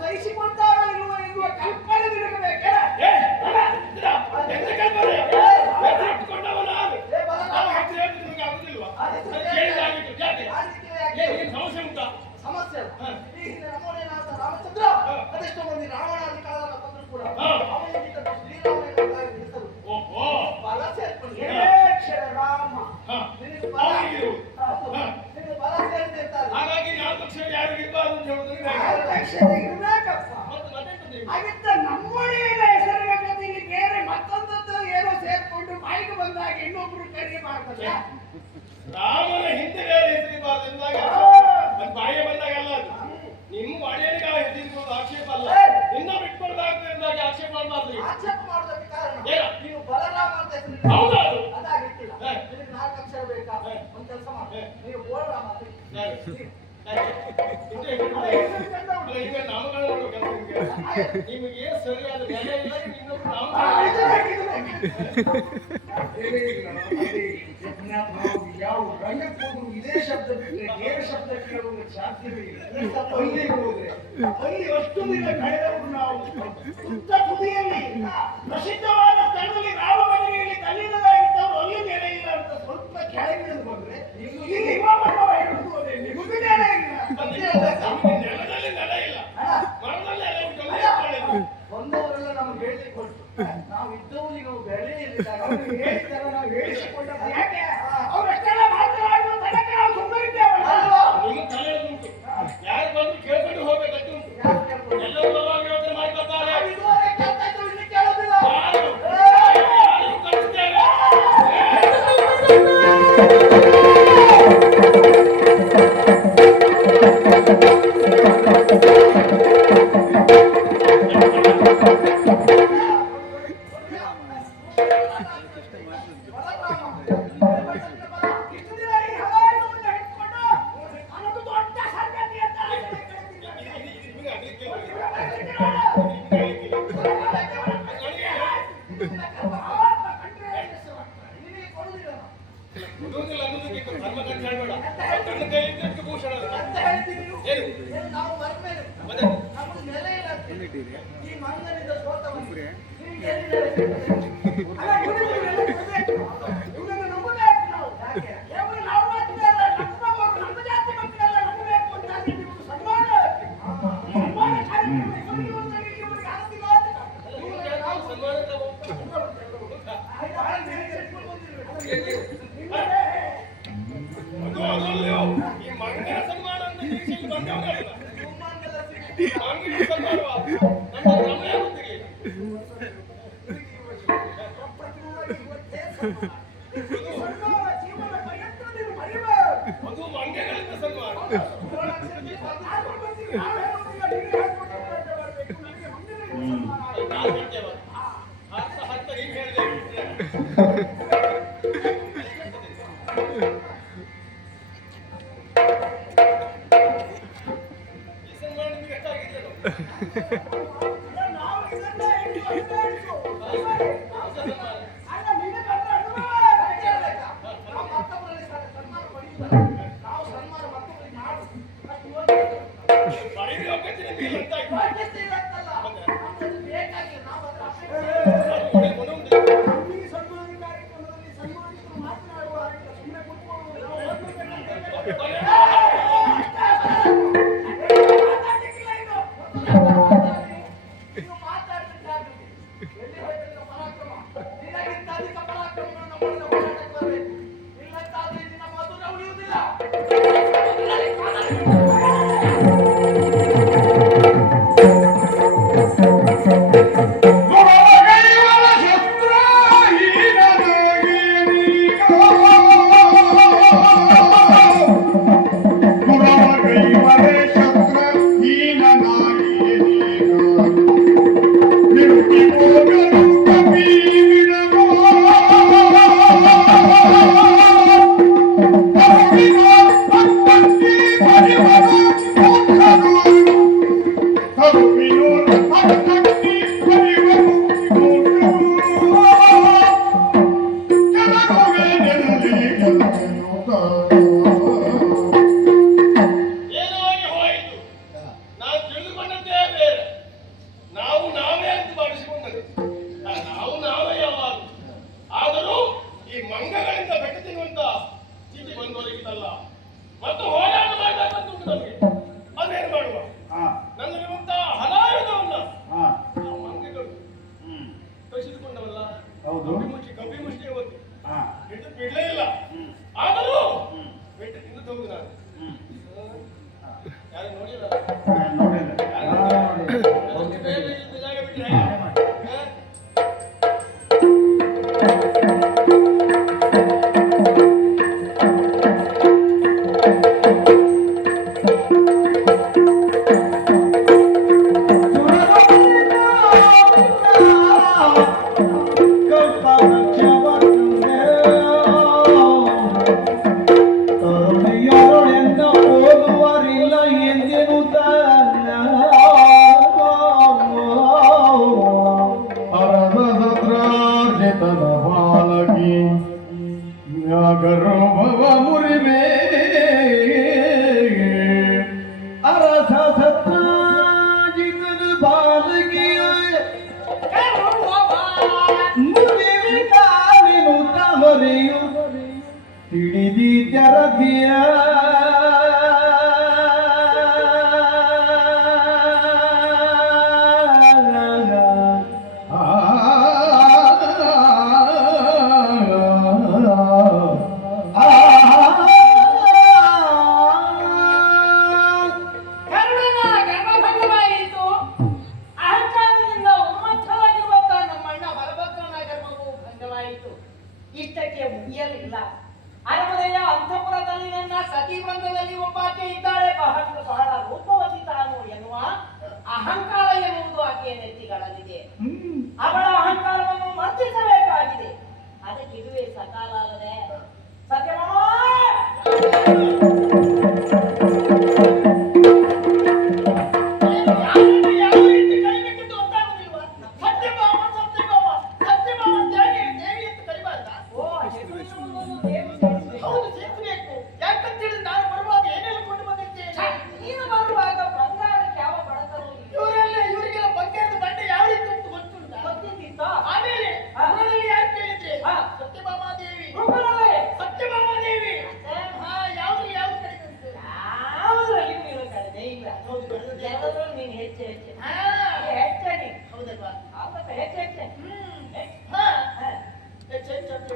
ಸಹಿಸಿಕೊಳ್ತಾರೋ ಇಲ್ವೋ ಎನ್ನುವ ಕಲ್ಪನೆ ನಿನಗಬೇಕೇ? ಸಮಸ್ಯೆ ಈ ಹಿಂದೆ ನಮ್ಮನೇನಾದ ರಾಮಚಂದ್ರ ಅದೆಷ್ಟೋ ಮಂದಿ ರಾವಣಾದಿ ಕಾಲದ ಬಂದ್ರು ಕೂಡ ಅವನಿಗಿಂತ ಶ್ರೀರಾಮನ ಹೆಸರು ಬಲ ಸೇರ್ಕೊಂಡು ರಾಮ ನಿನಗೆ ಬಲ ನಿನಗೆ ಬಲ ಸೇರಿದೆ ಅಂತ ಹಾಗಾಗಿ 4 ಲಕ್ಷ ಯಾರು ಇರಬಾರದು ಅಂತ ಇರ್ಬೇಕಪ್ಪ. ಹಾಗಿತ್ತ ನಮ್ಮನೆಯ ಹೆಸರಿನ ಜೊತೆ ಇಲ್ಲಿ ಬೇರೆ ಮತ್ತೊಂದದ್ದು ಏನೋ ಸೇರ್ಕೊಂಡು ಬಾಯಿಗೆ ಬಂದಾಗ ಇನ್ನೊಬ್ರು ಕಡಿಮೆ ಮಾಡ್ತಾರೆ. ರಾಮನ ಹಿಂದೆ ಬೇರೆ ಹೆಸರಿಬಾರದು ಎಂದಾಗ ಅದು ಬಾಯಿಗೆ ಬಂದಾಗಲ್ಲ. ಅದು ನಿಮ್ಮ ಒಡೆಯನಿಗೆ ಆ ಹೆಸರಿಗೋದು ಆಕ್ಷೇಪ ಅಲ್ಲ. ನಿನ್ನ ಬಿಟ್ಕೊಳ್ದಾಗ್ತದೆ ಎಂದಾಗ ಆಕ್ಷೇಪ ಮಾಡಬಾರ್ದು. ಆಕ್ಷೇಪ ಮಾಡೋದಕ್ಕೆ ಕಾರಣ ಏನು? ನೀನು ಬಲರಾಮ ಅಂತ ಹೆಸರು ಹೌದಾ ಅದು? ಅದಾಗಿತ್ತಿಲ್ಲ. ನಿನಗೆ 4 ಅಕ್ಷರ ಬೇಕಾ? ಒಂದು ಕೆಲಸ ಮಾಡಿ, ನೀವು ಬೋಳರಾಮ ಅಂತ ಈಗ ನಾಮಕರಣ ಮಾಡುವ ಕೆಲಸ ನಿಮಗೆ ಸರಿಯಾದ ಬೆಲೆ ಇಲ್ಲ. ಇನ್ನೊಬ್ರು ಯಾವ ರಂಗಕ್ಕೆ ಹೋದ್ರು ಇದೇ ಶಬ್ದ ಬಿಟ್ಟರೆ ಬೇರೆ ಶಬ್ದ ಕೇಳುವುದಕ್ಕೆ ಸಾಧ್ಯವೇ ಇಲ್ಲ. ಅಲ್ಲಿ ಹೋದ್ರೆ ಅಲ್ಲಿ ಅಷ್ಟು ದಿನ ಕಳೆದವರು ನಾವು ಸುತ್ತ ತುದಿಯಲ್ಲಿ ಪ್ರಸಿದ್ಧವಾದ ಸ್ಥಳದಲ್ಲಿ ರಾಮಮಂದಿರಲ್ಲಿ ಕಲ್ಲಿನದಾಗಿದ್ದವರು ಅಲ್ಲಿ ನೆಲೆ ಇಲ್ಲ ಅಂತ ಸ್ವಲ್ಪ ಕೆಳಗೆ ಬಂದ್ರೆ ಇಲ್ಲಿ ಹಿಡುವುದೇ ನಿಮಗೂ ನೆಲೆ ಇಲ್ಲ. ನೆಲದಲ್ಲಿ ನೆಲ ಇಲ್ಲ, ಮರದಲ್ಲಿ ನೆಲ ಉಂಟು. ಬಂದವರೆಲ್ಲ ನಮ್ಗೆ ಹೇಳಿ ಕೊಟ್ಟು ನಿಮ್ಗೆ ಅಡ್ಲಿಕ್ಕೆ ನಿನಗೆ ಕೊಡುದಿಲ್ಲ ಕೊಡುವುದಿಲ್ಲ ಅನ್ನೋದಕ್ಕಿಂತ ಧರ್ಮ ಕಟ್ಟಿ ಹೇಳ್ಬೇಡ. ನನ್ನ ಕೈಯಲ್ಲಿ ಇದ್ದಷ್ಟು ಭೂಷಣ ಅಲ್ಲ. ಅಂತ ಹೇಳ್ತೀನಿ ನೀವು. ಏನು? ಏನು ನಾವು ಬರಬೇಕು ಮತ್ತೆ ನಮಗೆ ನೆಲೆ ಇಲ್ಲ ಈ ಮಂಗನಿಂದ ಸೋತವನು ನಿಮಗೆ ಎಲ್ಲಿ ನೆಲೆ ಸಿಗ್ತದೆ? ಅಲ್ಲ, ಇವನಿಗೆ ಕೊಡ್ಬೇಕು. ಇವನನ್ನು ನಂಬಬೇಕು ನಾವು. ಯಾಕೆ? ಕೇವಲ ನಾವು ಮಾಡ್ತಿದ್ದಲ್ಲ, ನಮ್ಮವರು, ನಮ್ಮ ಜಾತಿ ಮಕ್ಕಳೆಲ್ಲ ನಂಬಬೇಕು ಅಂತ ಆದ್ರೆ ನಿಮ್ಗೆ ಸನ್ಮಾನ ಸನ್ಮಾನ ಕಾರ್ಯಕ್ರಮ ಇವನಿಗೆ ಒಂದಾಗಿ ಇವನಿಗೆ ಆಗ್ತಿಲ್ಲ ಅಂತ. ನಾವು ಸನ್ಮಾನದ ಭಾಳ ನೆಲೆ ಇಟ್ಕೊಂಡು ಬಂದಿರ್ಬೇಕು. ಅದರಲ್ಲಿಯೂ ಈ ಮಂಗನ ಸನ್ಮಾನ ಅಂತ ನಿರೀಕ್ಷೆಯಲ್ಲಿ ಬಂದವರಲ್ಲ. ಸುಮ್ಮನೆಲ್ಲ ಸಿಕ್ಕಿಲ್ಲ. ಮಂಗನ ಸನ್ಮಾನವ ನಮ್ಮ ರಮೆಯ ಹೊತ್ತಿಗೆ ಸನ್ಮಾನ ಜೀವನ ಪರ್ಯಂತ ನೀನು ಮರಿಬೇಕು. ಅದು ಮಂಗಗಳಿಂದ ಸನ್ಮಾನ. ನಾವು ಬಂದಿದ್ದೀವಿ, ನಾವು ಹೇಳೋದಿಲ್ಲ, ನೀನು ಹೇಳ್ಕೊಂಡು ಹೋಗ್ತಾ ಬರ್ಬೇಕು. ನನಗೆ ಮಂದಿರ ಸನ್ಮಾನ ಆಗಿದೆ. ನಾವು ಹೇಳ್ತೇವೆ ಹತ್ತ ಹತ್ತ ಹಿಂಗೆ ಹೇಳಿದೆ ಈ ಸನ್ಮಾನ ನಿಮಗೆ ಎಷ್ಟಾಗಿದೆಯೋ ನಾವು ಇದನ್ನೇ ಹೇಳಿ ಅನುಭವಿಸು. ಅಲ್ಲ, ನಿನಗೆ ಅದರ ಅನುಭವ ನಾವು ಮತ್ತೊಬ್ಬರಲ್ಲಿ ಸನ್ಮಾನ ಪಡೆಯುವುದಲ್ಲ. ನಾವು ಸನ್ಮಾನ ಮತ್ತೊಬ್ಬರಿಗೆ ಮಾಡು. ಅಷ್ಟು ಯೋಗ್ಯತೆ ಬರೀ ಯೋಗ್ಯತೆ ನಿಮಗೆ ಅಂತಾಯ್ತು. ಯೋಗ್ಯತೆ ಇರತ್ತಲ್ಲ. ನಮ್ಗದು ಬೇಕಾಗಿಲ್ಲ. ನಾವು ಅದರ ಅಪೇಕ್ಷೆ ಅದು ಗುಣ ಉಂಟು. ಈ ಸನ್ಮಾನ ಕಾರ್ಯಕ್ರಮದಲ್ಲಿ ಸನ್ಮಾನಿತರು ಮಾತನಾಡುವ ಹಾಗೆ ಸುಮ್ಮನೆ ಕೂತ್ಕೊಳ್ಳುವುದು ನಾವು ಓದ್ಬೇಕಂತ ಮಾತಾಡ್ಲಿಕ್ಕಿಲ್ಲ ಇದು. ನೀವು ಮಾತಾಡ್ಲಿಕ್ಕಾಗುತ್ತೆ. ಎಲ್ಲಿ ಹೋಯ್ತು ಪರಾಕ್ರಮ? ನಿನಗಿಂತ ಅಧಿಕ ಪರಾಕ್ರಮವನ್ನು ನಮ್ಮಲ್ಲಿ ಹೋರಾಟಕ್ಕೆ ಬರಬೇಕು. ಇಲ್ಲಂತಾದ್ರೆ ಇದು ನಮ್ಮ ಮಧುರ ಉಳಿಯುವುದಿಲ್ಲ. ಏನೋ ಆಗಿ ಹೋಯಿತು. ನಾವು ತಿಳಿದುಕೊಂಡದ್ದೇ ಬೇರೆ. ನಾವು ನಾವೇ ಅಂತ ಭಾವಿಸಿಕೊಂಡದ್ದು. ನಾವು ನಾವೇ ಯಾವಾಗ ಆದರೂ ಈ ಮಂಗಗಳಿಂದ ಬೆಟ್ಟ ತಿನ್ನುವಂತ ಸ್ಥಿತಿ ಬಂದವರಿಗಿದ್ದಲ್ಲ. ಮತ್ತು ಹೋರಾಟ ಮಾಡಬೇಕಂತ ಉಂಟು ನಮಗೆ. ಅದೇನು ಮಾಡುವ? ನನ್ನಲ್ಲಿರುವಂತ ಹಲಾಯುಧವನ್ನ ಆ ಮಂಗಗಳು ಕಸಿದುಕೊಂಡವಲ್ಲ. ಕಬ್ಬಿಮುಷ್ಟಿ ಇವತ್ತು ಹಿಡಿದು ಬಿಡಲೇ ಇಲ್ಲ. ಆದರೂ ಬೆಟ್ಟ ತಿಂದು ಹೋಗುದು ನಾನು. ಯಾರು ನೋಡಿಲ್ಲ? ಅದಕ್ಕೆ ಬೇಗ ಇಲ್ಲಿಂದ ಜಾಗ ಬಿಟ್ರೆ ಹಾ? ಗರ್ಭವ ಮುರಿಮೆ ಅರಸ ಸತ್ರಾಜಿತನ ಬಾಲಕಿಯ ಮುರಿವಿನ ತಮರೆಯು ತಿಳಿದಿ ಜರದಿಯ ಗರ್ಭಭಂಗವಾಯಿತು. ಅಹಂಕಾರದಿಂದ ಉನ್ಮತ್ತವಾಗಿರುವಂತಹ ನಮ್ಮಣ್ಣ ಬಲಭದ್ರನ ಗರ್ಭವು ಭಂಗವಾಯಿತು. ಇಷ್ಟಕ್ಕೆ ಮುಗಿಯಲಿಲ್ಲ. ಅರಮನೆಯ ಅಂತಃಪುರದಲ್ಲಿ ನನ್ನ ಸತಿ ಬಂಧದಲ್ಲಿ ಒಬ್ಬಾಕೆ ಇದ್ದಾಳೆ. ಬಹಳ ರೂಪವತಿ ತಾನು ಎನ್ನುವ ಅಹಂಕಾರ ಎನ್ನುವುದು ಆಕೆಯ ನೆತ್ತಿಗಳಲ್ಲಿದೆ. ಅವಳ ಅಹಂಕಾರವನ್ನು ಮರ್ತಿಸಬೇಕಾಗಿದೆ. ಅದಕ್ಕಿದುವೇ ಸಕಾಲ ಅಲ್ಲದೆ ಸತ್ಯಮಾಮ ಹೆಚ್ಚೆ ಹಾ. ಹೆಚ್ಚೆ ಹೌದಲ್ವಾ? ಸ್ವಲ್ಪ ಹೆಚ್ಚೆ ಹೆಚ್ಚೆ ಹಾ. ಹೆಚ್ಚು ಹೆಚ್ಚು ಅಂತ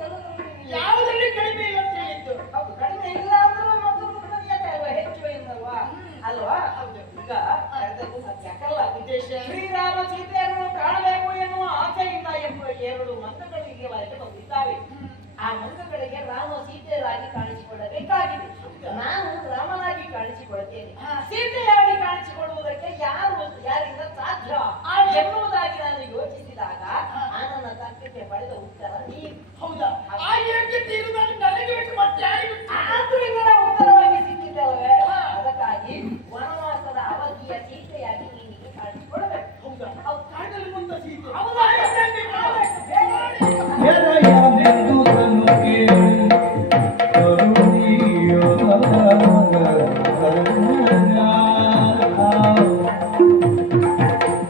ಹೇಳಿದ್ರೆ ಯಾವುದರಲ್ಲಿ ಕಡಿಮೆ ಇಲ್ಲ ಅಂತ ಹೇಳಿದ್ದು. ಹೌದು ಕಡಿಮೆ ಇಲ್ಲ ಅಂದ್ರೆ ಮತ್ತೊಂದು ಕಡಿಮೆ ಅಲ್ವಾ ಹೆಚ್ಚು ಎಂದಲ್ವಾ ಅಲ್ವಾ ಹೌದು. ಈಗ ಕರೆದದ್ದು ಸತ್ಯಾಕಲ್ಲ ಉದ್ದೇಶ ಶ್ರೀರಾಮ ಸೀತೆಯನ್ನು ಕಾಣಬೇಕು ಎನ್ನುವ ಆಸೆಯಿಂದ ಎರಡು ಮಂಗಗಳಿಗೆ ಬಂದಿದ್ದಾವೆ. ಆ ಮಂಗಗಳಿಗೆ ರಾಮ ಸೀತೆಯರಾಗಿ ಕಾಣಿಸಿಕೊಳ್ಳಬೇಕಾಗಿದೆ. ನಾನು ರಾಮನಾಗಿ ಕಾಣಿಸಿಕೊಳ್ಳುತ್ತೇನೆ, ಸೀತೆಯಾಗಿ ಕಾಣಿಸಿಕೊಳ್ಳುವುದಕ್ಕೆ ಯಾರಿಂದ ಸಾಧ್ಯ ಎನ್ನುವುದಾಗಿ ನಾನು ಯೋಚಿಸಿದಾಗ ನನ್ನ ತರ್ಕಕ್ಕೆ ಪಡೆದ ಉತ್ತರ ನೀನು. ಹೌದಾ? ಆ ಯೋಗ್ಯತೆ ಇರುವುದಾಗಿ ನನಗೆ ಬಿಟ್ಟು ಮತ್ತೆ ಯಾರಿಗೂ ಆದ್ರಿಂದ ಉತ್ತರವಾಗಿ ಸಿಕ್ಕಿದ್ದಲ್ಲವೇ? ಅದಕ್ಕಾಗಿ ವನವಾಸದ ಅವಧಿಯ ಸೀತೆಯಾಗಿ ನೀನಿಗೆ ಕಾಣಿಸಿಕೊಳ್ಳಬೇಕು. ಹೌದಾ? ಅವ್ರು ಕಾಡಲ್ಲಿ ಮುಂದೆ ಸೀತೆ ಎರೆಯನೆಂದು ತನುಗೆ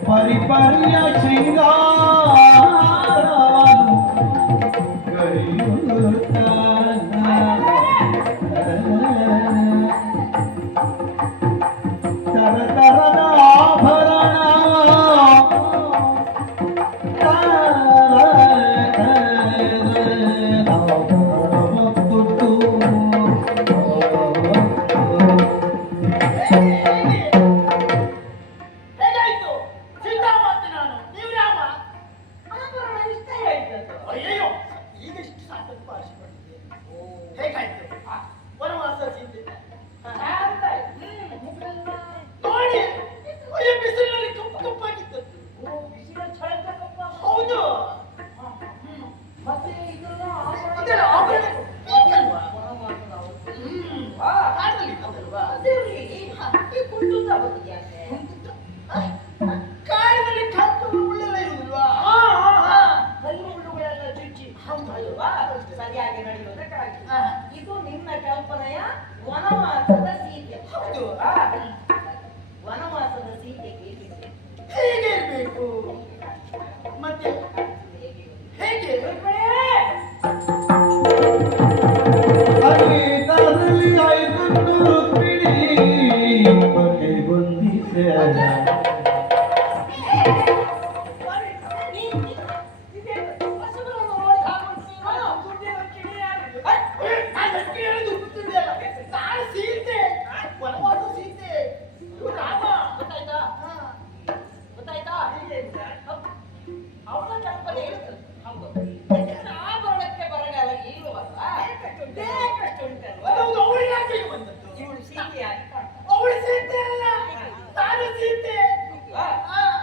ಪರಿಪರ್ಯ ಶೃಂಗಾರವನ್ನು ತರತರದ ಆಭರಣ ಹೇಗಾಯ್ತು? ಸೀತಾಮಾತೆ ನಾನು, ನೀವು ರಾಮ. ಆಭರಣ ಇಷ್ಟ ಹೇಳ್ತದ್ದು. ಅಯ್ಯಯ್ಯೋ, ಈಗ ಇಷ್ಟು ಸಾಕಷ್ಟು ಭಾಷೆ ಮಾಡಿದ್ದೆ. ಹೇಗಾಯ್ತು? ವನವಾಸ ಸೀತೆ ನೋಡಿ, ಅಯ್ಯೋ ಬಿಸಿಲಿನಲ್ಲಿ ಕಪ್ಪು ಕಪ್ಪಾಗಿದ್ದದ್ದು. ಹೌದು. ಮತ್ತೆ ಇದೆಲ್ಲ ಇದೆಲ್ಲ ಆಭರಣ ಬೇಕಲ್ವಾ? ಕಾಡಲ್ಲಿ ಇದ್ದದಲ್ವಾ? ಕಾಡಿನಲ್ಲಿ ಕಪ್ಪು ಮುಳ್ಳೆಲ್ಲ ಇರುವುದಿಲ್ವಾ? ಕಲ್ಲುಗಳೆಲ್ಲ ಚುಚ್ಚಿ ಹೌದಲ್ವಾ? ಸರಿಯಾಗಿ ನಡೆಯುವುದಕ್ಕಾಗಿ ಇದು ನಿನ್ನ ಕಲ್ಪನೆಯ ವನವಾಸದ ಸೀತೆ. ಹೌದು. ವನವಾಸದ ಸೀತೆ ಹೇಗಿದೆ? ಹೇಗೆ ಇರಬೇಕು? ಮತ್ತೆ ಹೇಗೆ? ಅದರಲ್ಲಿ ಆಯ್ತನ್ನು ರುಕ್ಮಿಣಿ ಬಗೆ ಬಂದಿದ್ದೆ ನಾನು ಅಕ್ಕಿ ಹೇಳಿದ್ದು ಗೊತ್ತಿದೆಯಲ್ಲ, ನಾನು ಸೀತೆ, ವನವಾಸ ಸೀತೆ, ಇವ್ರು ರಾಮ. ಗೊತ್ತಾಯ್ತಾ? ಗೊತ್ತಾಯ್ತಾ? ಅವನ ಕಲ್ಪನೆ ಇರ್ತದೆ. ಹೌದು. ಆಭರಣಕ್ಕೆ ಬರಗಾಲ ಇರುವಲ್ಲ, ಬೇಕಷ್ಟು ಉಂಟಲ್ವಾ? ಹೌದು, ಅವಳು ಯಾಕೆ ಈಗ ಬಂದದ್ದು? ಇವಳು ಸೀತೆಯಾಗಿ ಕಾಣ್ತಾಳೆ. ಅವಳು ಸೀತೆ ಅಲ್ಲ, ನಾನು ಸೀತೆ.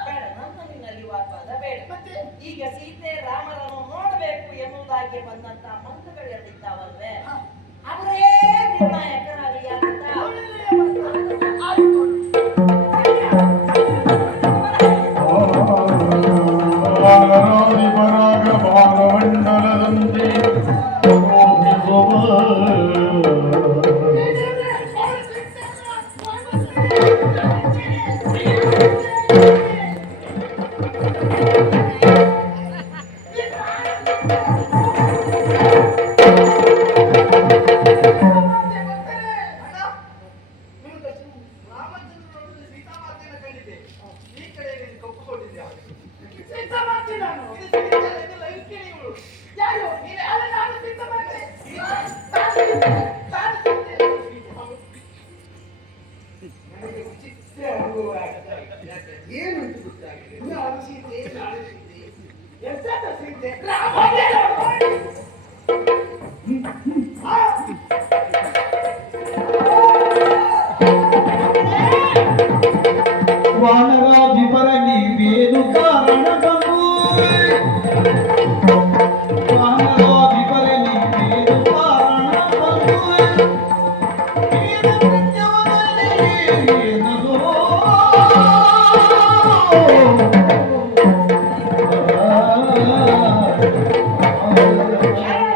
ಬೇಡ, ನನ್ನಲ್ಲಿ ವಾಗ್ವಾದ ಬೇಡ. ಮತ್ತೆ ಈಗ ಸೀತೆ ರಾಮರನ್ನು ನೋಡಬೇಕು ಎನ್ನುವುದಾಗಿ ಬಂದಂತ ಮಂತ್ರಗಳಿದ್ದಾವಲ್ವೇ, ಅವರೇ ನಿರ್ಣಾಯಕರಾಗಲಿ ಅಂತ ಆಯ್ತು. ಪರಾಗ ಭಾಗಮಂಡಲದಂತೆ ರಾಮಚಂದ್ರನೊಡನೆ ಸೀತಾಮಾತೆಯನ್ನು ಕಂಡಿದ್ದೆ. ಈ ಕಡೆ ಕಪ್ಪು ಕೊಂಡಿದ್ದೆ. ಸೀತಾಮಾತೆ ನಾನು. ಇದು ಸೀತೆ ಅಲ್ಲ, ಇದು ಲಂಕಿಣಿ ಇವಳು. ಯಾರು? ನೀನು ಅಲ್ಲ, ನಾನು ಸೀತಾಮಾತೆ. ನಾನು ಸೀತೆ. ನನಗೆ ವಿಚಿತ್ರ ಅನುಭವ ಆಗ್ತಾ ಇದೆ. ಏನು ಅಂತ ಗೊತ್ತಾಗಿದೆ. ನಾನು ಸೀತೆ, ನಾನು ಸೀತೆ. ಎಂತ ಸೀತೆ? ವಾನರಾಧಿಪರ ನೀವೇನು ಕಾರಣ ಬಂದು ವಾನರಾಧಿಪರ ನೀವೇನು ಕಾರಣ ಬಂದು ಏನು ಕೃತ್ಯವದಲ್ಲಿ ಏನದೋ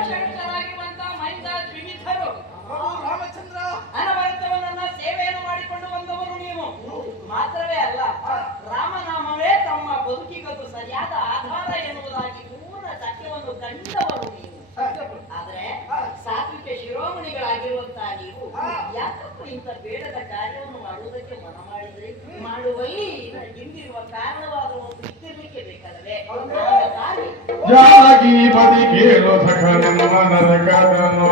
ಶರಣರಾಗಿರುವಂತ ಮೈಂದ ದ್ವಿವಿಧರು ರಾಮಚಂದ್ರ ಅನವರತವನ್ನ ಸೇವೆಯನ್ನು ಮಾಡಿಕೊಂಡು ಬಂದವರು ನೀವು. ಮಾತ್ರವೇ ಅಲ್ಲ, ರಾಮನ ಹಿಂದಿರುವ ಕಾರಣವಾದ ಒಂದು ಇದ್ದಿರ್ಲಿಕ್ಕೆ ಬೇಕಲ್ಲವೇ ಹಾಗಾಗಿ ಜಾಗಿ ಬದಿಗೇಳು ಸಖನೆಂಬ ನರಕದನು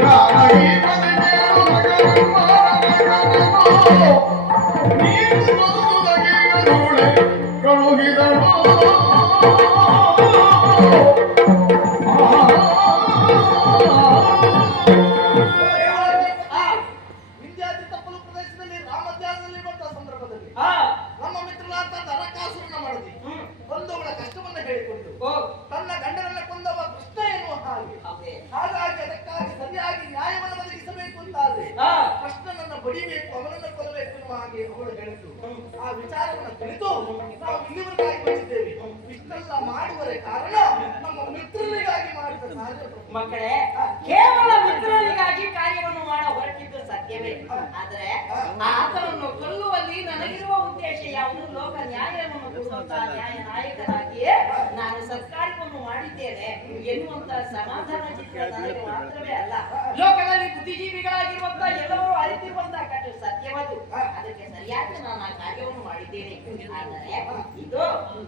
ಜಾಗಿ ಬದಿಗೇಳು ಸಖನೆಂಬ ನರಕದನು ನೀನು ಧೂಳೆ ಕಳುಹಿದಳು ವಿಂಧ್ಯಾದಿ ತಪ್ಪಲು ಪ್ರದೇಶದಲ್ಲಿ ರಾಮಧ್ಯಾನದಲ್ಲಿ ಬಂದ ಸಂದರ್ಭದಲ್ಲಿ ಆ ನಮ್ಮ ಮಿತ್ರನಾದ ನರಕಾಸುರನ ಮಾಡದಿ ಬಂದವಳ ಕಷ್ಟವನ್ನ ಹೇಳಿಕೊಂಡು ಓ ತನ್ನ ಗಂಡನನ್ನ ಕೊಂದವ ಕೃಷ್ಣ ಎನ್ನುವ ಹಾಗೆ ಹೌದೇ ಹಾಗಾಗಿ ಅದಕ್ಕಾಗಿ ಸರಿಯಾಗಿ ನ್ಯಾಯವನ್ನು ಒದಗಿಸಬೇಕು ಅಂತಾದ್ರೆ ಆ ಕೃಷ್ಣನನ್ನ ಬಡಿಬೇಕು ಅವನನ್ನ ಕೊಲ್ಲಬೇಕು ಎನ್ನುವ ಹಾಗೆ ಅವಳು ಹೇಳಿತು ಆ ವಿಚಾರವನ್ನು ತಿಳಿದು ನಾವು ಇಲ್ಲಿವರೆಗಾಗಿ ಬಂದಿದ್ದೇವೆ ಇಷ್ಟೆಲ್ಲ ಮಾಡುವರೆ ಕಾರಣ ನಮ್ಮ ಮಿತ್ರರಿಗಾಗಿ ಮಾಡಿದ ಕಾರ್ಯ ಮಕ್ಕಳೇ ಕೇವಲ ಮಿತ್ರರಿಗಾಗಿ ಕಾರ್ಯವನ್ನು ಮಾಡ ಹೊರಟಿದ್ದು ಸತ್ಯವೇ ಆದ್ರೆ ಆತನನ್ನು ಕೊಲ್ಲುವಲ್ಲಿ ನನಗಿರುವ ಉದ್ದೇಶ ಯಾವುದು ಲೋಕ ನ್ಯಾಯವನ್ನು ಕೊಡುವಂತಹ ನ್ಯಾಯ ನಾಯಕನಾಗಿಯೇ ನಾನು ಸರ್ಕಾರವನ್ನು ಮಾಡಿದ್ದೇನೆ ಎನ್ನುವಂತ ಸಮಾಧಾನ ಚಿತ್ರ ನನಗೆ ಮಾತ್ರವೇ ಅಲ್ಲ ಲೋಕದಲ್ಲಿ ಬುದ್ಧಿಜೀವಿಗಳಾಗಿರುವಂತಹ ಎಲ್ಲರೂ ಅರಿತಿರುವಂತಹ ಕಟ್ಟು ಸತ್ಯವದು ಅದಕ್ಕೆ ಸರಿಯಾಗಿ ನಾನು ಆ ಕಾರ್ಯವನ್ನು ಮಾಡಿದ್ದೇನೆ ಆದರೆ ಇದು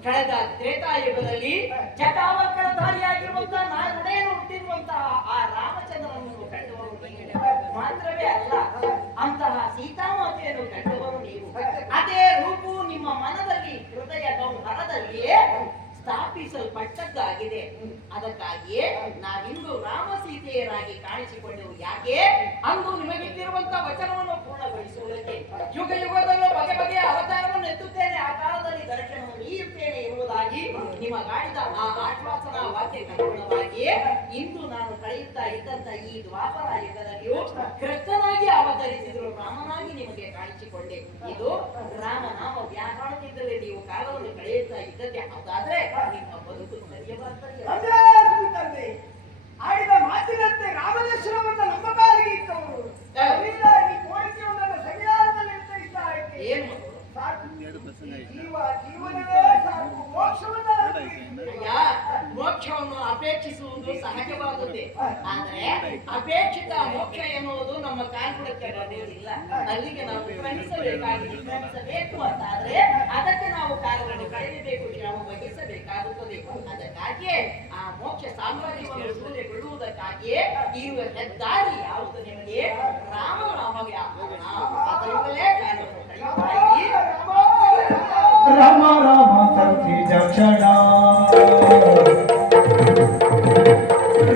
ಕಳೆದ ತ್ರೇತಾಯುಗದಲ್ಲಿ ಜಟಾವಲ್ಕರಧಾರಿಯಾಗಿರುವಂತಹ ನಾನೆಯನ್ನು ಹುಟ್ಟಿರುವಂತಹ ಆ ರಾಮಚಂದ್ರನನ್ನು ಕಂಡವರು ನೀವು ಮಾತ್ರವೇ ಅಲ್ಲ ಅಂತಹ ಸೀತಾಮಾತೆಯನ್ನು ಕಂಡವರು ನೀವು ಅದೇ ರೂಪು ನಿಮ್ಮ ಮನದಲ್ಲಿ ಹೃದಯ ಗೌಹರದಲ್ಲಿಯೇ ಸ್ಥಾಪಿಸಲ್ಪಟ್ಟದ್ದಾಗಿದೆ ಅದಕ್ಕಾಗಿಯೇ ನಾವಿಂದು ರಾಮ ಸೀತೆಯರಾಗಿ ಕಾಣಿಸಿಕೊಂಡೆವು ಯಾಕೆ ಅಂದು ನಿಮಗಿಟ್ಟಿರುವಂತಹ ವಚನವನ್ನು ಪೂರ್ಣಗೊಳಿಸುವುದಕ್ಕೆ ಯುಗ ಯುಗದಲ್ಲೂ ಬಗೆ ಬಗೆಯ ಅವತಾರವನ್ನು ಎತ್ತುತ್ತೇನೆ ಆ ಕಾಲದಲ್ಲಿ ದರ್ಶನವನ್ನು ನೀಡುತ್ತೇನೆ ಎನ್ನುವುದಾಗಿ ನಿಮಗಾಡಿದ ಆ ಆಶ್ವಾಸನಾ ವಾಕ್ಯಕ್ಕನುಗುಣವಾಗಿ ಇಂದು ನಾನು ಕಳೆಯುತ್ತಾ ಇದ್ದಂತ ಈ ದ್ವಾಪರ ಯುಗದಲ್ಲಿಯೂ ಕೃಷ್ಣನಾಗಿ ಅವತರಿಸಿದ್ರು ರಾಮನಾಗಿ ನಿಮಗೆ ಕಾಣಿಸಿಕೊಂಡೆ ಇದು ರಾಮನಾಮ ವ್ಯಾಕರಣದಿಂದಲೇ ನೀವು ಕಾಲವನ್ನು ಕಳೆಯುತ್ತಾ ಇದ್ದಕ್ಕೆ ಹೌದಾದ್ರೆ ನಿಮ್ಮ ಬದುಕು ಸರಿಯಬಾರ್ದು ತಂದೆ ಆಡಿದ ಮಾತಿನಂತೆ ರಾಮದರ್ಶನವನ್ನ ನಮ್ಮ ಕಾಲಿಗೆ ಇಟ್ಟವರು ಸರಿಯಾಗಿ ಕೋರಿಕೆಯೊಂದನ್ನು ಸರಿಯಾದಲ್ಲಿ ನಿರ್ಣಯಿಸ್ತಾ ಇದ್ದೇವೆ. ಏನು ಸಾಕು ಜೀವನವೇ ಸಾಕು ಮೋಕ್ಷವನ್ನ ಅಯ್ಯ ಮೋಕ್ಷವನ್ನು ಅಪೇಕ್ಷಿಸುವುದು ಸಹಜವಾದದ್ದೇ ಆದ್ರೆ ಅಪೇಕ್ಷಿತ ಮೋಕ್ಷ ಎನ್ನುವುದು ನಮ್ಮ ಕಾಲ್ಬುಡಕ್ಕೆ ಬರುವುದಿಲ್ಲ ಅಲ್ಲಿಗೆ ನಾವು ಕ್ರಮಿಸಬೇಕು ಅಂತಾದ್ರೆ ಅದಕ್ಕೆ ನಾವು ಕಾಲವನ್ನು ಕಳೆಯಬೇಕು ಶ್ರಮ ವಹಿಸಬೇಕಾಗುತ್ತದೆ ಅದಕ್ಕಾಗಿಯೇ ಆ ಮೋಕ್ಷ ಸಾಮ್ರಾಜ್ಯವನ್ನು ಸೂರ್ಯಗೊಳ್ಳುವುದಕ್ಕಾಗಿಯೇ ಇರುವ ಹೆದ್ದಾರಿ ಯಾವುದು ನಿಮಗೆ ರಾಮನಾಮ ವ್ಯಾಕರಣ ಅದರಿಂದಲೇ ಕಾಲವನ್ನು ಕಳೆಯುವುದಾಗಿ ರಾಮ ರಾಮ ಸಂಧಿ ಜಕ್ಷಣ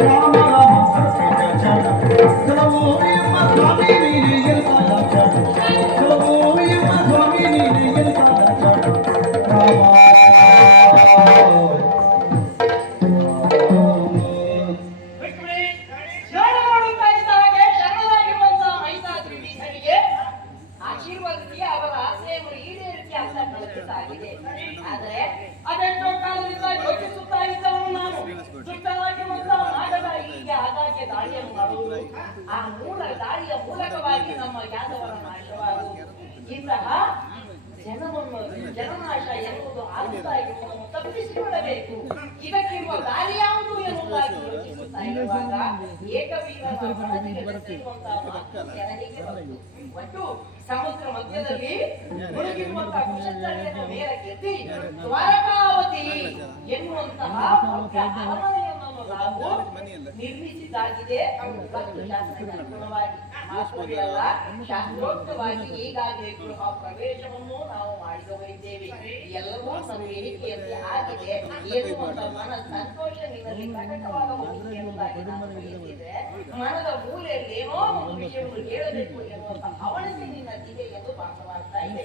ರಾಮ ರಾಮ ಸಂಧಿ ಜಕ್ಷಣ ಕೆಲವು ನಿಮ್ಮ ಸ್ವಾಮಿ ನೀನೆ ಎಂತ ಲಕ್ಷಣ ಕೆಲವು ನಿಮ್ಮ ಸ್ವಾಮಿ ನೀನೆ ಎಂತ ಲಕ್ಷಣ ರಾಮ ನೋಡುತ್ತಾ ಇದ್ದ ಹಾಗೆ ಶರಣರಾಗಿರುವಂತಹ ಮೈಸಾದ್ರಿ ಬೀಸರಿಗೆ ಆಶೀರ್ವಾದಕ್ಕೆ ಅವರ ಆಸೆಯನ್ನು ಈಡೇರಿಕೆ ಅಂತ ಕಲಿಸಿದ್ದಾಗಿದೆ ಆದರೆ ಅದೆಷ್ಟೋ ಕಾಲದಿಂದ ಯೋಚಿಸುತ್ತಾ ಇದ್ದವನು ನಾನು ದುಷ್ಟರಾಗಿರುವಂತಹ ನಾಗದ ಹೀಗೆ ಆಗಾಗ್ಗೆ ದಾಳಿಯನ್ನು ಮಾಡುವುದು ಆ ದಾಳಿಯ ಮೂಲಕವಾಗಿ ನಮ್ಮ ಯಾದವರ ನಾಶವಾಗುವುದು ಇಂತಹ ಜನನಾಶ ಎನ್ನುವುದು ಆಗುತ್ತಾ ಇರುವುದನ್ನು ತಪ್ಪಿಸಿಕೊಳ್ಳಬೇಕು ಇದಕ್ಕಿರುವ ದಾರಿ ಯಾವುದು ಎನ್ನುವುದಾಗಿ ಯೋಚಿಸುತ್ತಾ ಇರುವಾಗ ಏಕವೀರನ ಮನದಿಗೆ ಗೊತ್ತಿರುವಂತಹ ಮಾತು ಕೆಳಗೆ ಬಂತು. ಒಟ್ಟು ಸಮುದ್ರ ಮಧ್ಯದಲ್ಲಿ ಮುಳುಗಿರುವಂತಹ ಕುಶಸ್ಥಳಿಯನ್ನು ಮೇಲಕ್ಕೆತ್ತಿ ದ್ವಾರಕಾವತಿ ಎನ್ನುವಂತಹ ಅರಮನೆಯನ್ನು ನಾವು ನಿರ್ಮಿಸಿದ್ದಾಗಿದೆ ಶಾಸ್ತ್ರಕ್ಕೆ ಅನುಗುಣವಾಗಿ ಮಾತ್ರವಲ್ಲ ಶಾಸ್ತ್ರೋಕ್ತವಾಗಿ ಈಗಾಗಲೇ ಗೃಹ ಪ್ರವೇಶವನ್ನು ನಾವು ಮಾಡಿದವರಿದ್ದೇವೆ ಎಲ್ಲವೂ ನಮ್ಮ ಹೇಳಿಕೆಯಲ್ಲಿ ಆಗಿದೆ ಎನ್ನುವಂತ ಮನ ಸಂತೋಷ ನಿನ್ನಲ್ಲಿ ಪ್ರಕಟವಾದ ಎನ್ನುವುದಾಗಿ ನಾನು ಬಯಸಿದ್ರೆ ಮನದ ಮೂಲೆಯಲ್ಲಿ ಏನೋ ಒಂದು ವಿಷಯವನ್ನು ಹೇಳಬೇಕು ಎನ್ನುವಂತ ಅವಳಿಗೆ ನಿನ್ನ ದಿಗೆ ಎಂದು ಭಾಸವಾಗ್ತಾ ಇದೆ